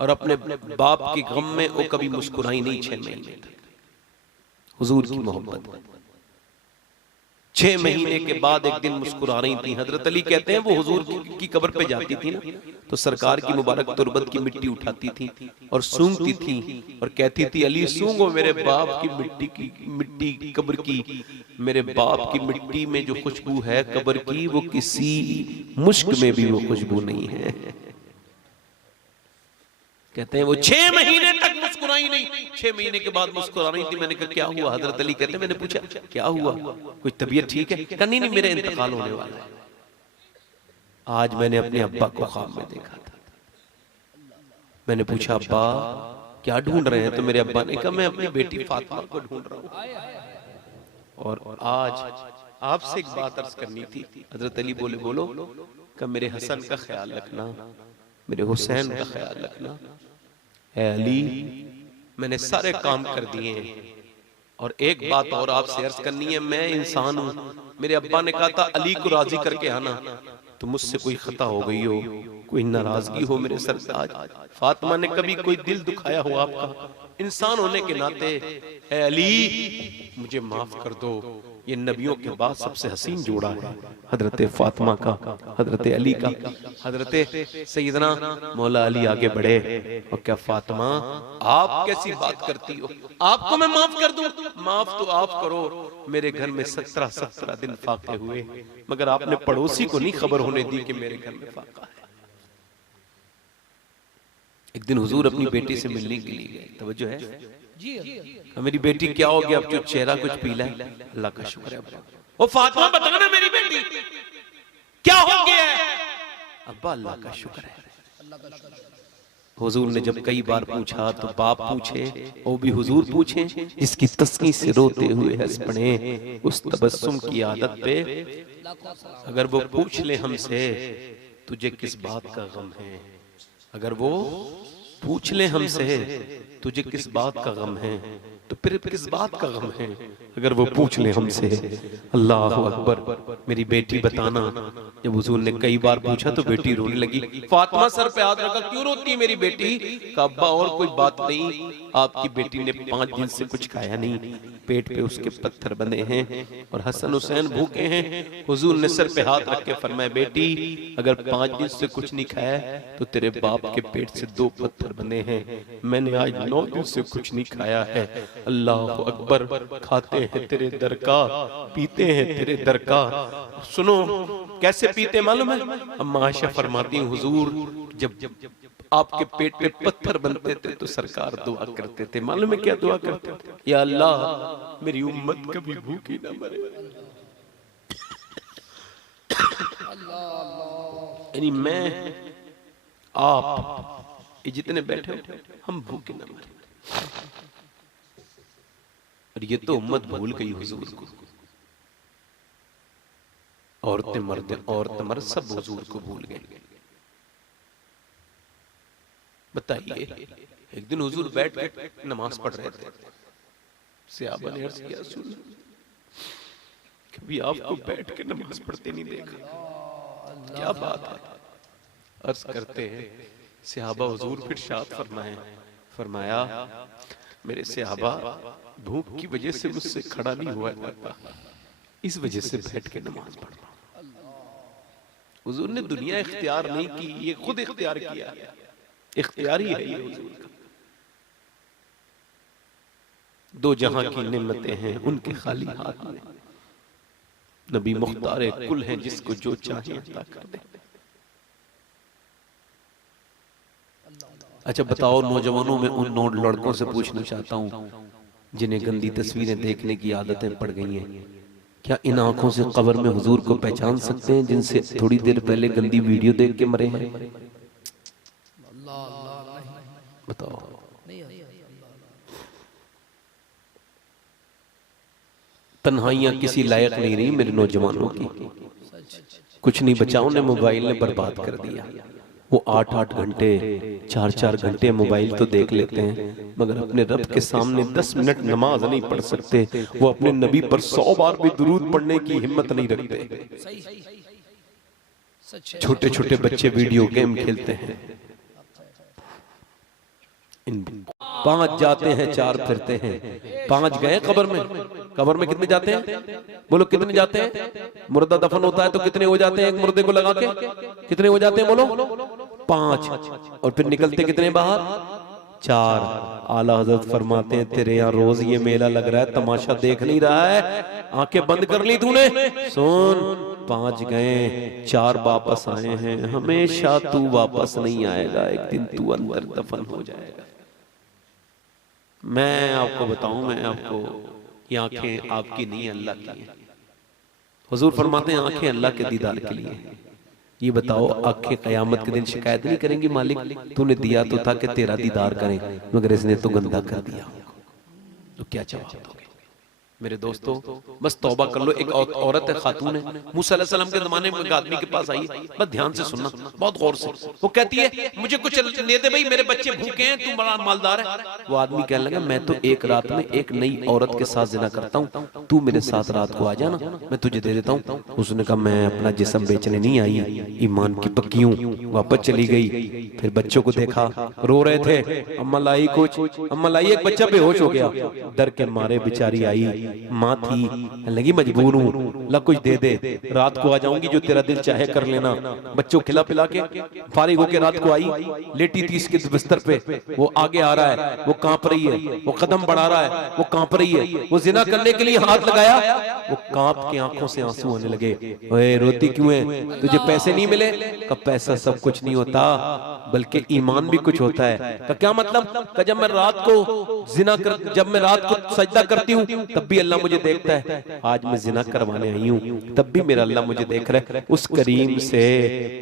और अपने बाप के गम में वो कभी मुस्कुराई नहीं 6 महीने तक। हुजूर की मोहब्बत 6 महीने के बाद एक दिन मुस्कुरा रही थी। हजरत अली कहते हैं वो हुजूर की कब्र पे जाती थी ना, तो सरकार की मुबारक तुरबत की मिट्टी उठाती थी और सूंघती थी और कहती थी, अली सूंघो मेरे बाप की मिट्टी कब्र की, मेरे बाप की मिट्टी में जो खुशबू है कब्र की, वो किसी मुश्क में भी वो खुशबू नहीं है। कहते हैं वो 6 महीने तक मुस्कुराई नहीं। 6 महीने के बाद मुस्कुरा रही थी। मैंने कहा क्या हुआ? हजरत अली कहते हैं मैंने पूछा क्या हुआ, कोई तबीयत ठीक है? कहा नहीं, मेरा इंतकाल होने वाला है। आज मैंने अपने अब्बा को ख्वाब में देखा था। मैंने पूछा अब्बा क्या ढूंढ रहे हैं? तो मेरे अब्बा ने कहा मैं अपनी बेटी फातिमा को ढूंढ रहा हूं। और आज आपसे एक बात अर्ज करनी थी। हजरत अली बोले बोलो। कहा मेरे हसन का ख्याल रखना, मेरे हुसैन का ख्याल रखना। है अली, मैंने सारे काम कर दिए हैं और एक बात और आपसे अर्ज करनी है। मैं इंसान हूं। मेरे अब्बा ने कहा था अली को राजी करके आना, तो मुझसे कोई खता हो गई हो, कोई नाराजगी हो मेरे सरताज, फातिमा ने कभी कोई दिल दुखाया हो आपका, इंसान होने के नाते है अली मुझे माफ कर दो। ये नबियों के बाद सबसे हसीन जोड़ा है, हजरत फातिमा का, हजरत अली का। हजरत सैयदना मौला अली आगे बढ़े और क्या फातिमा आप कैसी बात करती हो, आपको मैं माफ कर दूं? माफ तो आप करो, मेरे घर में 17 दिन फाके हुए, मगर आपने पड़ोसी को नहीं खबर होने दी कि मेरे घर में फाका है। एक दिन हुजूर अपनी बेटी से मिलने के लिए गए। तवज्जो है जी। मेरी बेटी क्या हो गया? अब जो चेहरा कुछ पीला है। अल्लाह का शुक्र है। ओ फातिमा बताना मेरी बेटी क्या हो गया है? अब्बा अल्लाह का शुक्र है। हुजूर ने जब कई बार पूछा तो बाप पूछे, वो भी हुजूर पूछे, जिसकी तस्की से रोते हुए हंस पड़े, उस तबस्सुम की आदत पे अगर वो पूछ ले हमसे तुझे किस बात का गम है, अगर वो पूछ ले हमसे तुझे किस बात का गम है, तो फिर किस बात का गम है अगर वो पूछ ले हमसे। अल्लाह अकबर। मेरी बेटी बताना। जब हुजूर ने कई बार पूछा तो बेटी रोने लगी। फातिमा सर पे हाथ रखा, क्यों रोती है मेरी बेटी? का अब्बा और कोई बात नहीं, आपकी बेटी ने 5 दिन से कुछ खाया नहीं, पेट पे उसके पत्थर बंधे हैं और हसन हुसैन भूखे हैं। हुजूर ने सर पे हाथ रख के फरमाया, बेटी अगर 5 दिन से कुछ नहीं खाया तो तेरे बाप के पेट से 2 पत्थर बंधे हैं। मैंने आज 9 दिन से कुछ नहीं खाया है। अल्लाह अकबर। खाते हैं तेरे दर का, पीते हैं तेरे दर का। सुनो कैसे पीते मालूम है? अम्मा आयशा फरमाती हैं हुजूर जब आपके पेट पे पत्थर बनते थे तो सरकार दुआ करते थे। मालूम है क्या दुआ करते थे? या अल्लाह मेरी उम्मत कभी भूखी ना मरे। यानी मैं आप ये जितने बैठे हो हम भूखे ना मरे। और ये तो उम्मत भूल गई हुजूर को। औरतें मर्द, औरत मर्द सब हुजूर को भूल गए। बताइए, एक दिन हुजूर बैठ के नमाज पढ़ रहे थे। सहाबा ने अर्ज किया, सुन कभी आपको बैठ के नमाज पढ़ते नहीं देखा, क्या बात है? अर्ज करते हैं सहाबा, हुजूर फिर इरशाद फरमाया मेरे सहाबा भूख की वजह से मुझसे खड़ा नहीं हुआ करता, इस वजह से बैठ के नमाज पढ़ता। हुजूर ने दुनिया इख्तियार नहीं की, ये खुद इख्तियार किया, इख्तियार ही है ये हुजूर का। 2 जहां की नेमतें हैं उनके खाली हाथ में, नबी मुख्तार कुल हैं जिसको जो चाहे अता कर दे। अच्छा बताओ नौजवानों में उन 9 लड़कों से पूछना चाहता हूं जिन्हें गंदी तस्वीरें देखने की आदतें पड़ गई हैं, क्या इन आंखों से कब्र में हुजूर को पहचान सकते हैं जिनसे थोड़ी देर पहले गंदी वीडियो देख के मरे हैं? बताओ। तन्हाइयां किसी लायक नहीं रही मेरे नौजवानों की। कुछ नहीं बचा, उन्हें मोबाइल ने बर्बाद कर दिया। वो 8-8 घंटे 4-4 घंटे मोबाइल तो देख लेते हैं, मगर अपने रब के सामने 10 मिनट नमाज नहीं पढ़ सकते। वो अपने नबी पर 100 बार भी दुरूद पढ़ने की हिम्मत नहीं रखते। छोटे छोटे बच्चे वीडियो गेम खेलते हैं। 5 जाते हैं 4 फिरते हैं। 5 गए कब्र में। कब्र में कितने जाते हैं? बोलो कितने जाते हैं? मुर्दा दफन होता है तो कितने हो जाते हैं? एक मुर्दे को लगा के कितने हो जाते हैं? बोलो 5। और फिर निकलते कितने बाहर? 4। आला हजरत फरमाते हैं तेरे यहाँ रोज ये मेला लग रहा है, तमाशा देख नहीं रहा है? आंखें बंद कर ली तूने? सुन, 5 गए 4 वापस आए हैं। हमेशा तू वापस नहीं आएगा, एक दिन तू अंदर दफन हो जाएगा। मैं आपको बताऊं, मैं आपको, ये आंखें आपकी नहीं अल्लाह की हैं। हुजूर फरमाते हैं आंखें अल्लाह के दीदार के लिए। ये बताओ आंखें कयामत के दिन शिकायत नहीं करेंगी, मालिक तूने दिया तो था कि तेरा दीदार करें, मगर इसने तो गंदा कर दिया। तो क्या जवाब दोगे? मेरे दोस्तों बस तौबा कर लो। एक औरत है, खातून है, मूसा अलैहिस्सलाम के जमाने में एक आदमी के पास आई। बस ध्यान से सुनना, बहुत गौर से। वो कहती है मुझे कुछ दे दे भाई, मेरे बच्चे भूखे हैं, तू बड़ा मालदार है। वो आदमी कहने लगा मैं तो एक रात में एक नई औरत के साथ जिना करता हूँ, तू मेरे साथ रात को आ जाना, मैं तुझे दे देता हूँ। उसने कहा मैं अपना जिस्म बेचने नहीं आई, ईमान की पक्की हूँ। वापस चली गई। फिर बच्चों को देखा, रो रहे थे। अम्मा लाई कुछ, अम्मा लाई। एक बच्चा बेहोश हो गया। डर के मारे बेचारी आई। माँ थी, लगी मजबूर हूँ, ला कुछ दे दे, रात को आ जाऊंगी, जो तेरा दिल चाहे कर लेना। बच्चों खिला पिला के फारिग होके रात को आई। लेटी थी इसके बिस्तर पे। वो आगे आ रहा है, वो कांप रही है। वो कदम बढ़ा रहा है, वो कांप रही है। वो जिना करने के लिए हाथ लगाया, वो कांप के आंखों से आंसू आने लगे। ओए रोती क्यों है? तुझे पैसे नहीं मिले? कब पैसा सब कुछ नहीं होता, बल्कि ईमान भी कुछ होता है। का क्या मतलब? जब मैं रात को जिना कर, जब मैं रात को सजदा करती हूँ तब भी अल्लाह मुझे देखता है। आज मैं जिना करवाने आई हूँ तब भी मेरा अल्लाह मुझे देख रहा है। उस करीम से,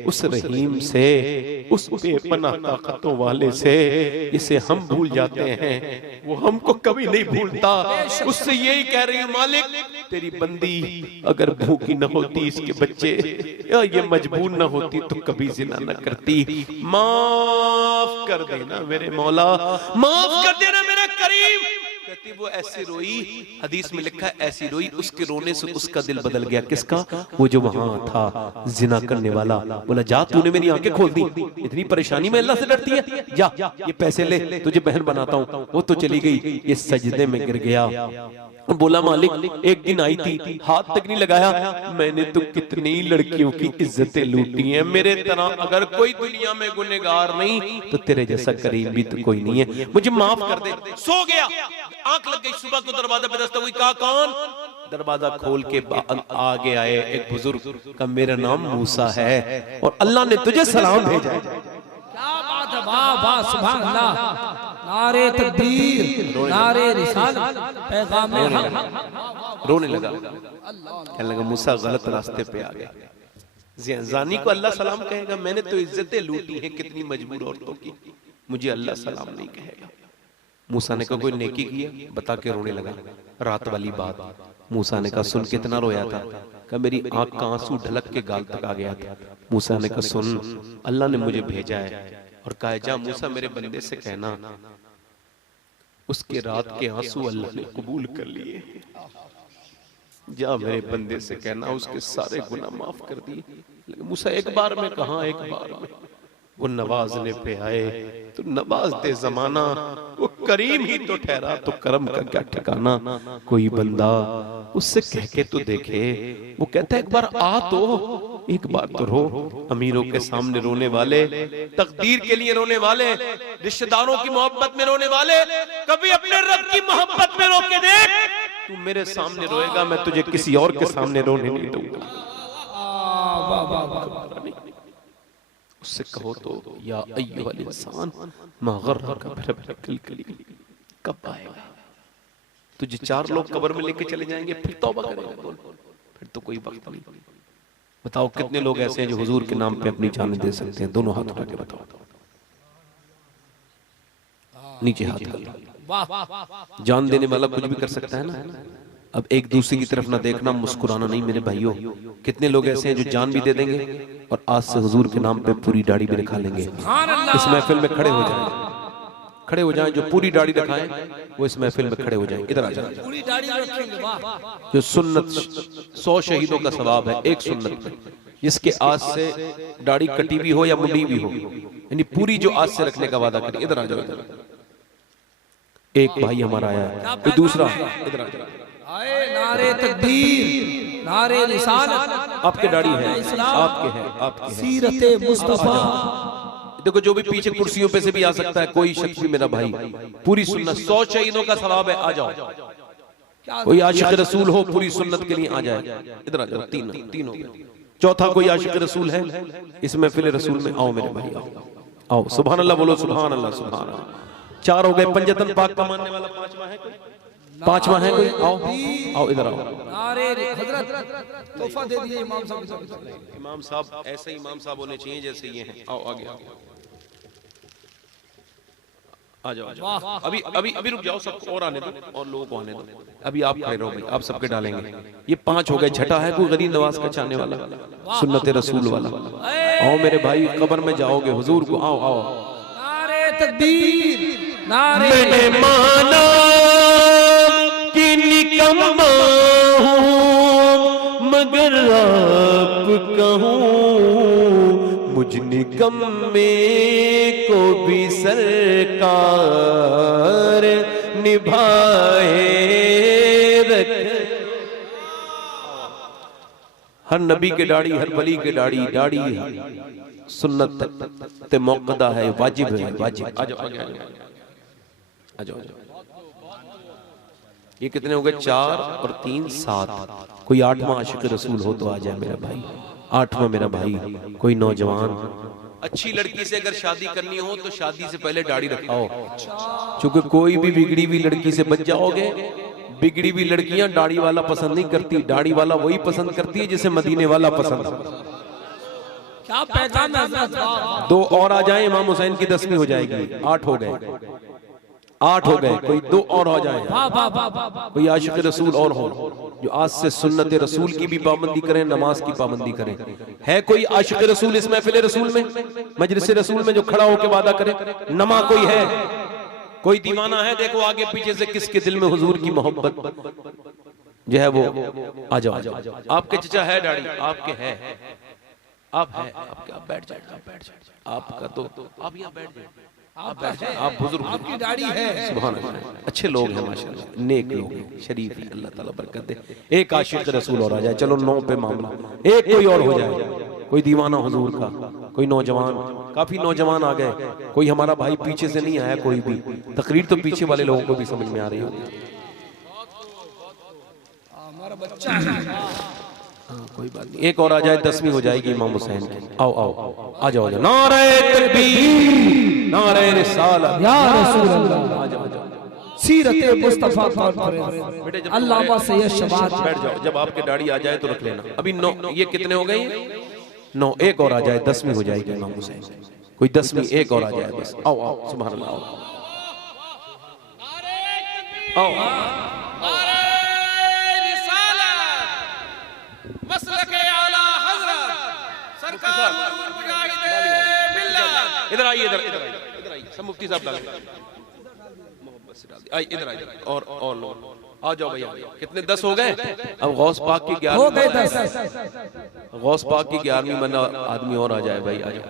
उस रहीम से, उस बेपनाह ताकतों वाले से इसे हम भूल जाते हैं, वो हमको कभी नहीं भूलता। उससे यही कह रही हूँ मालिक तेरी बंदी अगर भूखी न होती, इसके बच्चे या ये मजबूर न होती तो कभी जिना न करती। माफ कर देना मेरे मौला, माफ कर देना मेरे करीम। कहती वो ऐसे रोई, हदीस में लिखा है ऐसी रोई, उसके रोने से उसका दिल बदल गया। किसका? वो जो वहां था जिना करने वाला। बोला जा तूने मेरी आंखें खोल दी, इतनी परेशानी में अल्लाह से डरती है, जा ये पैसे ले, तुझे बहन बनाता हूँ। वो तो चली गई, ये सजदे में गिर गया। बोला मालिक एक दिन आई थी, हाथ तक नहीं लगाया, मैंने तो कितनी लड़कियों की इज्जतें लूटी हैं। मेरे तरह अगर कोई दुनिया में गुनहगार नहीं तो तेरे जैसा करीम भी तो कोई नहीं है, मुझे माफ कर दे। सो गया, आंख लग गई, सुबह को दरवाजा पे दस्तक हुई। कहा कौन? दरवाजा खोल के आगे आए एक बुजुर्ग का मेरा नाम मूसा है और अल्लाह ने तुझे सलाम भेजा है। क्या बात है, वाह वाह सुभान अल्लाह। नारे तकबीर, नारे रिसालत, पैगाम हक। रोने लगा, कहने लगा मूसा गलत रास्ते पे आ गए। जानी को अल्लाह सलाम कहेगा? मैंने तो इज्जतें लूटी हैं कितनी मजबूर औरतों की, मुझे अल्लाह सलाम नहीं कहेगा। मूसा ने कहा कोई नेकी की है? बता के रोने लगा। रात वाली बात। मूसा ने कहा सुन कितना रोया था? कहा मेरी आंख का आंसू ढलक के गाल तक आ गया था। मूसा ने कहा सुन अल्लाह ने मुझे भेजा है और कहा जा मूसा मेरे बंदे से कहना उसके रात के आंसू अल्लाह ने कबूल कर लिए। जा मेरे बंदे से कहना उसके सारे गुनाह माफ कर दिए। मूसा एक बार में कहा, एक बार में वो नवाजने पे आए तो नवाज दे जमाना, वो करीम ही तो ठहरा तो करम का क्या ठिकाना। कोई बंदा उससे कह के तो देखे, वो कहता है एक बार आ तो, एक बार तो रो। अमीरों के सामने रोने वाले, तकदीर के लिए रोने वाले, रिश्तेदारों की मोहब्बत में रोने वाले, कभी अपने रब की मोहब्बत में रो के देख। तू मेरे सामने रोएगा, मैं तुझे किसी और के सामने रोने नहीं दूंगा। उससे कहो तो या अय्युहल इंसान मा गर्रका बिरब्बिकल करीम, कब आएगा? तुझे 4 लोग कब्र में लेके चले जाएंगे, फिर तौबा करेगा? बोल, फिर तो कोई वक्त नहीं। बताओ कितने लोग ऐसे हैं जो हुजूर के नाम पे अपनी जान दे सकते हैं? दोनों हाथ उठा के बताओ, नीचे हाथ कर लो। जान देने वाला कुछ भी कर सकता है ना? अब एक दूसरे की तरफ ना देखना, मुस्कुराना नहीं मेरे भाइयों। कितने लोग ऐसे हैं जो जान भी दे देंगे और आज से हुजूर के नाम पे पूरी दाढ़ी भी रखा लेंगे। इस महफिल में खड़े हो जाएं, खड़े हो जाएं। जो पूरी दाढ़ी रखाएं वो इस महफिल में खड़े हो जाएं। इधर आ जाएं। पूरी दाढ़ी रखेंगे, वाह। जो सुन्नत 100 शहीदों का सवाब है एक सुन्नत पे, जिसके आज से दाढ़ी कटी भी हो या मुंडी भी हो, यानी पूरी जो आज से रखने का वादा करे। इधर आ जाओ। इधर एक भाई हमारा आया है, कोई दूसरा इधर आ जाओ। आए नारे तकबीर, नारे रिसालत। आपके दाढ़ी है, आपके है, आपके है। सीरते मुस्तफा। देखो जो भी पीछे कुर्सियों पे से भी आ सकता है, कोई शख्स भी मेरा भाई। पूरी सुन्नत 100 शहीदों का सवाब है, आ जाओ। कोई आशिक रसूल हो पूरी सुन्नत के लिए आ जाए। इधर आ जाओ। तीन हो गए। चौथा कोई आशिक रसूल है इस महफिल रसूल में, आओ मेरे भाई आओ आओ। सुभान अल्लाह बोलो, सुभान अल्लाह, सुभान अल्लाह। 4 हो गए। पंजतन पाक का मानने वाला 5वां है कोई? 5वां है कोई? आओ आओ इधर आओ। नारे हजरत तोहफा दे दिए इमाम साहब। इमाम साहब ऐसे इमाम साहब होने चाहिए जैसे ये हैं। आओ आगे आ जाओ, आ जाओ। अभी अभी अभी रुक जाओ, सबको और आने दो और लोगों को आने दो। अभी आप खड़े रहो भाई, आप सबके डालेंगे। ये 5 हो गए। छठा है कोई गरीब नवाज का चाहने वाला, सुन्नत रसूल वाला। आओ मेरे भाई, कब्र में जाओगे हुजूर को। आओ आओ। नारे तकबीर, नारे। मैंने माना कि निकम्मा हूं मगर आप कहूं मुझ निकम्मे को भी सरकार निभाए रख। हर नबी के दाढ़ी, हर वली के दाढ़ी, दाढ़ी सुन्नत ते मौक़दा है, वाजिब है, वाजिब। आ जाओ आगे आ जाओ। ये कितने हो गए? 4 और 3 7। कोई 8वां आशिक रसूल हो तो आ जाए मेरा भाई। 8वां मेरा भाई। कोई नौजवान अच्छी लड़की से अगर शादी करनी हो तो शादी से पहले दाढ़ी रखाओ, क्योंकि कोई भी बिगड़ी हुई लड़की से बच जाओगे। बिगड़ी हुई लड़कियां दाढ़ी वाला पसंद नहीं करती, दाढ़ी वाला वही पसंद करती है जिसे मदीने वाला पसंद है। क्या पैगाम है हजरत? 2 और आ जाए, इमाम हुसैन की 10वीं हो जाएगी। 8 हो गए, 8 हो गए। कोई 2 और हो जाए, कोई आशिक रसूल और हो जो आज से सुन्नत रसूल की भी पाबंदी करें, नमाज की पाबंदी करें। है कोई आशिक रसूल इस महफिल रसूल में, मजलिस रसूल में, जो खड़ा होकर वादा करे? नमा कोई है? कोई दीवाना है? देखो आगे पीछे से किसके दिल में हुजूर की मोहब्बत जो है वो। आ जाओ। आपके चचा है दाढ़ी? आपके है, आप है, आप बैठ जाए, आप बैठ जाए। आपका तो आप यहाँ बैठ जाए, आप बैठ जाए, आप बुजुर्ग, आपकी दाढ़ी है। सुभान अल्लाह। अच्छे लोग हैं माशाल्लाह, नेक लोग हैं, शरीफ हैं, अल्लाह ताला बरकत दे। एक आशिक रसूल और आ जाए, चलो 9 पे मामला। एक कोई और हो जाए, कोई दीवाना हुजूर का, कोई नौजवान। काफी नौजवान आ गए, कोई हमारा भाई पीछे से नहीं आया कोई भी। तकरीर तो पीछे वाले लोगों को भी समझ में आ रही होगी। हमारा बच्चा कोई बात नहीं। एक और आ जाए, 10वीं हो जाएगी इमाम हुसैन की। आओ आओ आ जाओ। नारे तकबीर, नारे रिसालत, या रसूल अल्लाह। आ जाओ। सीरते मुस्तफा कॉन्फ्रेंस, अल्लामा सैयद शबाज। बैठ जाओ, जब आपके दाढ़ी आ जाए तो रख लेना। अभी 9, ये कितने हो गए? 9। एक और आ जाए, 10वीं हो जाएगी इमाम हुसैन। कोई 10वीं एक और आ जाए बस। आओ आओ, सुभान अल्लाह। आओ इधर आइए, इधर आइए। सब मुफ्ती साहब डाल मोहब्बत से डाल। आइए इधर आइए। और लोग आ जाओ भैया। कितने? 10 हो गए। अब गौस पाक की 11वीं, हो गए 10। गौस पाक की 11वीं मना आदमी और आ जाए भाई। आ जाओ,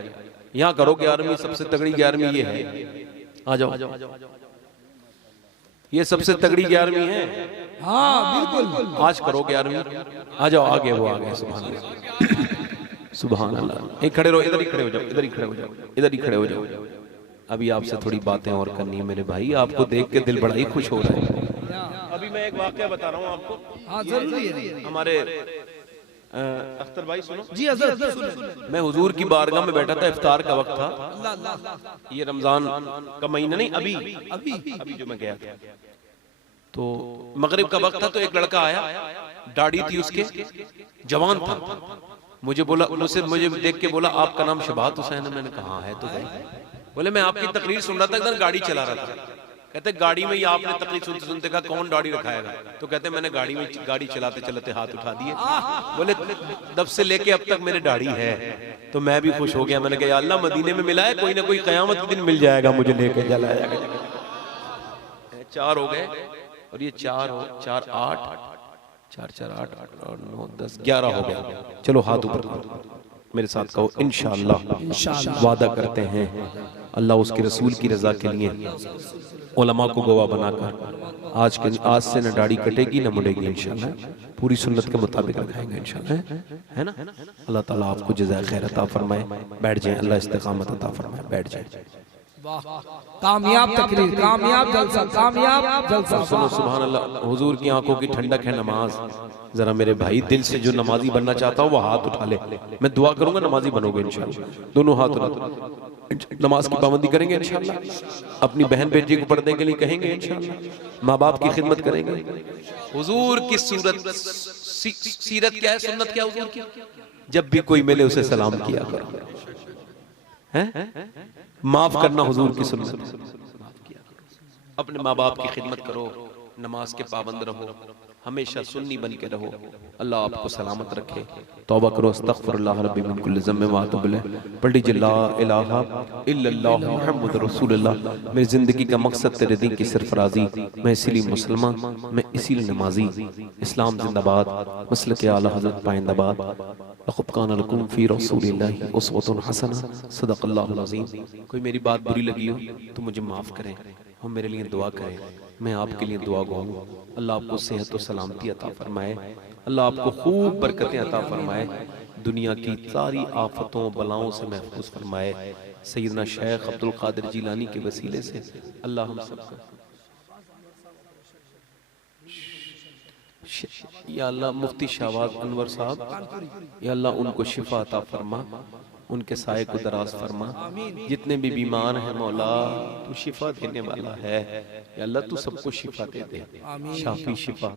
यहाँ करो 11वीं। सबसे तगड़ी 11वीं ये है। आ जाओ, ये सबसे तगड़ी 11वीं है। हाँ बिल्कुल, आज करो 11वीं। आ जाओ आगे, वो आ गए। सुभान अल्लाह, सुभान अल्लाह। एक खड़े रहो, इधर ही खड़े हो जाओ, इधर ही खड़े हो जाओ, इधर ही खड़े हो जाओ। अभी आपसे थोड़ी बातें और करनी है मेरे भाई। आपको देख के दिल बड़ा ही खुश हो रहा है। अभी मैं एक वाकया बता रहा हूँ आपको। हाँ जरूरी है। हमारे अख्तर भाई सुनो जी हजरत। मैं हुजूर की बारगाह में बैठा था, इफ्तार का वक्त था। ये रमजान का महीना नहीं, अभी जो मैं गया था, तो मगरिब का वक्त था। तो एक लड़का आया, दाढ़ी थी उसके, जवान था। मुझे देख के बोला आपका नाम शबात हुसैन है? मैंने कहा है। तो भाई बोले मैं आपकी तकरीर सुन रहा था, इधर गाड़ी चला रहा था। कहते गाड़ी में ही आपने तकलीफ सुनते सुनते कहा कौन दाढ़ी रखाएगा, तो कहते मैंने गाड़ी में गाड़ी चलाते चलाते हाथ उठा दिए, बोले तब से लेके अब तक मेरे दाढ़ी है। तो मैं भी खुश हो गया, मैंने कहा या अल्लाह मदीने में मिला है, कोई ना कोई कयामत के दिन मिल जाएगा मुझे लेके चलाया। 4 हो गए और ये 4 8 और 9 10 11 हो गया। चलो हाथ ऊपर करो, मेरे साथ कहो इंशाअल्लाह वादा करते हैं अल्लाह उसके रसूल की रजा के लिए उलमा को गवाह बनाकर आज से न दाढ़ी कटेगी न मुड़ेगी इंशाअल्लाह, पूरी सुन्नत के मुताबिक रखाएंगे इंशाअल्लाह, है ना। अल्लाह ताला आपको जज़ाए खैर अता फरमाए। बैठ जाएं, अल्लाह इस्तिकामत अता फरमाए, बैठ जाएं। कामयाब तकरीर, कामयाब जलसा, कामयाब जलसा। सुनो सुभान अल्लाह, हुजूर की आंखों की ठंडक है नमाज। जरा मेरे भाई दिल से जो नमाजी बनना चाहता हो वो हाथ उठा ले, मैं दुआ करूंगा नमाजी बनोगे इंशाअल्लाह। दोनों हाथ उठा, नमाज की पाबंदी करेंगे इंशाअल्लाह, अपनी बहन बेटी को पर्दे के लिए कहेंगे इंशाअल्लाह, माँ बाप की खिदमत करेंगे। हुजूर की सीरत क्या है, सुन्नत क्या हुजूर की, जब भी कोई मिले उसे सलाम किया करो, हैं माफ करना हुजूर की सुन्नत, अपने माँ बाप की खिदमत करो, नमाज के पाबंद रहो, हमेशा सुन्नी बन के रहो। अल्लाह आपको सलामत रखे। तौबा करो, अस्तगफिरुल्लाह रब्बी मिन कुल्लि ज़म्बिन व अतूबु इलैह, पढ़ लीजिए ला इलाहा इल्लल्लाह मुहम्मद रसूलुल्लाह। मेरी जिंदगी का मकसद तेरे दीन की सरफराजी, मैं इसीलिए मुसलमान, मैं इसीलिए नमाजी। इस्लाम जिंदाबाद, मसलक आला हज़रत पाइंदाबाद। लक़द काना लकुम फ़ी रसूलिल्लाहि उस्वतुन हसना, सदक़ल्लाहुल अज़ीम। कोई मेरी बात बुरी लगी हो तो मुझे माफ़ करें और मेरे लिए दुआ करें, मैं आपके लिए दुआ गो हूँ। अल्लाह आपको सेहत और सलामती अता फरमाए, अल्लाह आपको खूब बरकतें अता फरमाए, दुनिया की सारी आफतों बलाओं से महफूज फरमाए। सैयदना शेख अब्दुल कादिर जिलानी के वसीले से अल्लाह हम सबका या अल्लाह मुफ्ती शाहबाज अनवर साहब, या अल्लाह उनको शिफा अता फरमा, उनके साए को दराज फरमा। जितने भी बीमार हैं मौला तू शिफा देने वाला है, या अल्लाह तू सबको शिफा दे दे, शाफी शिफा।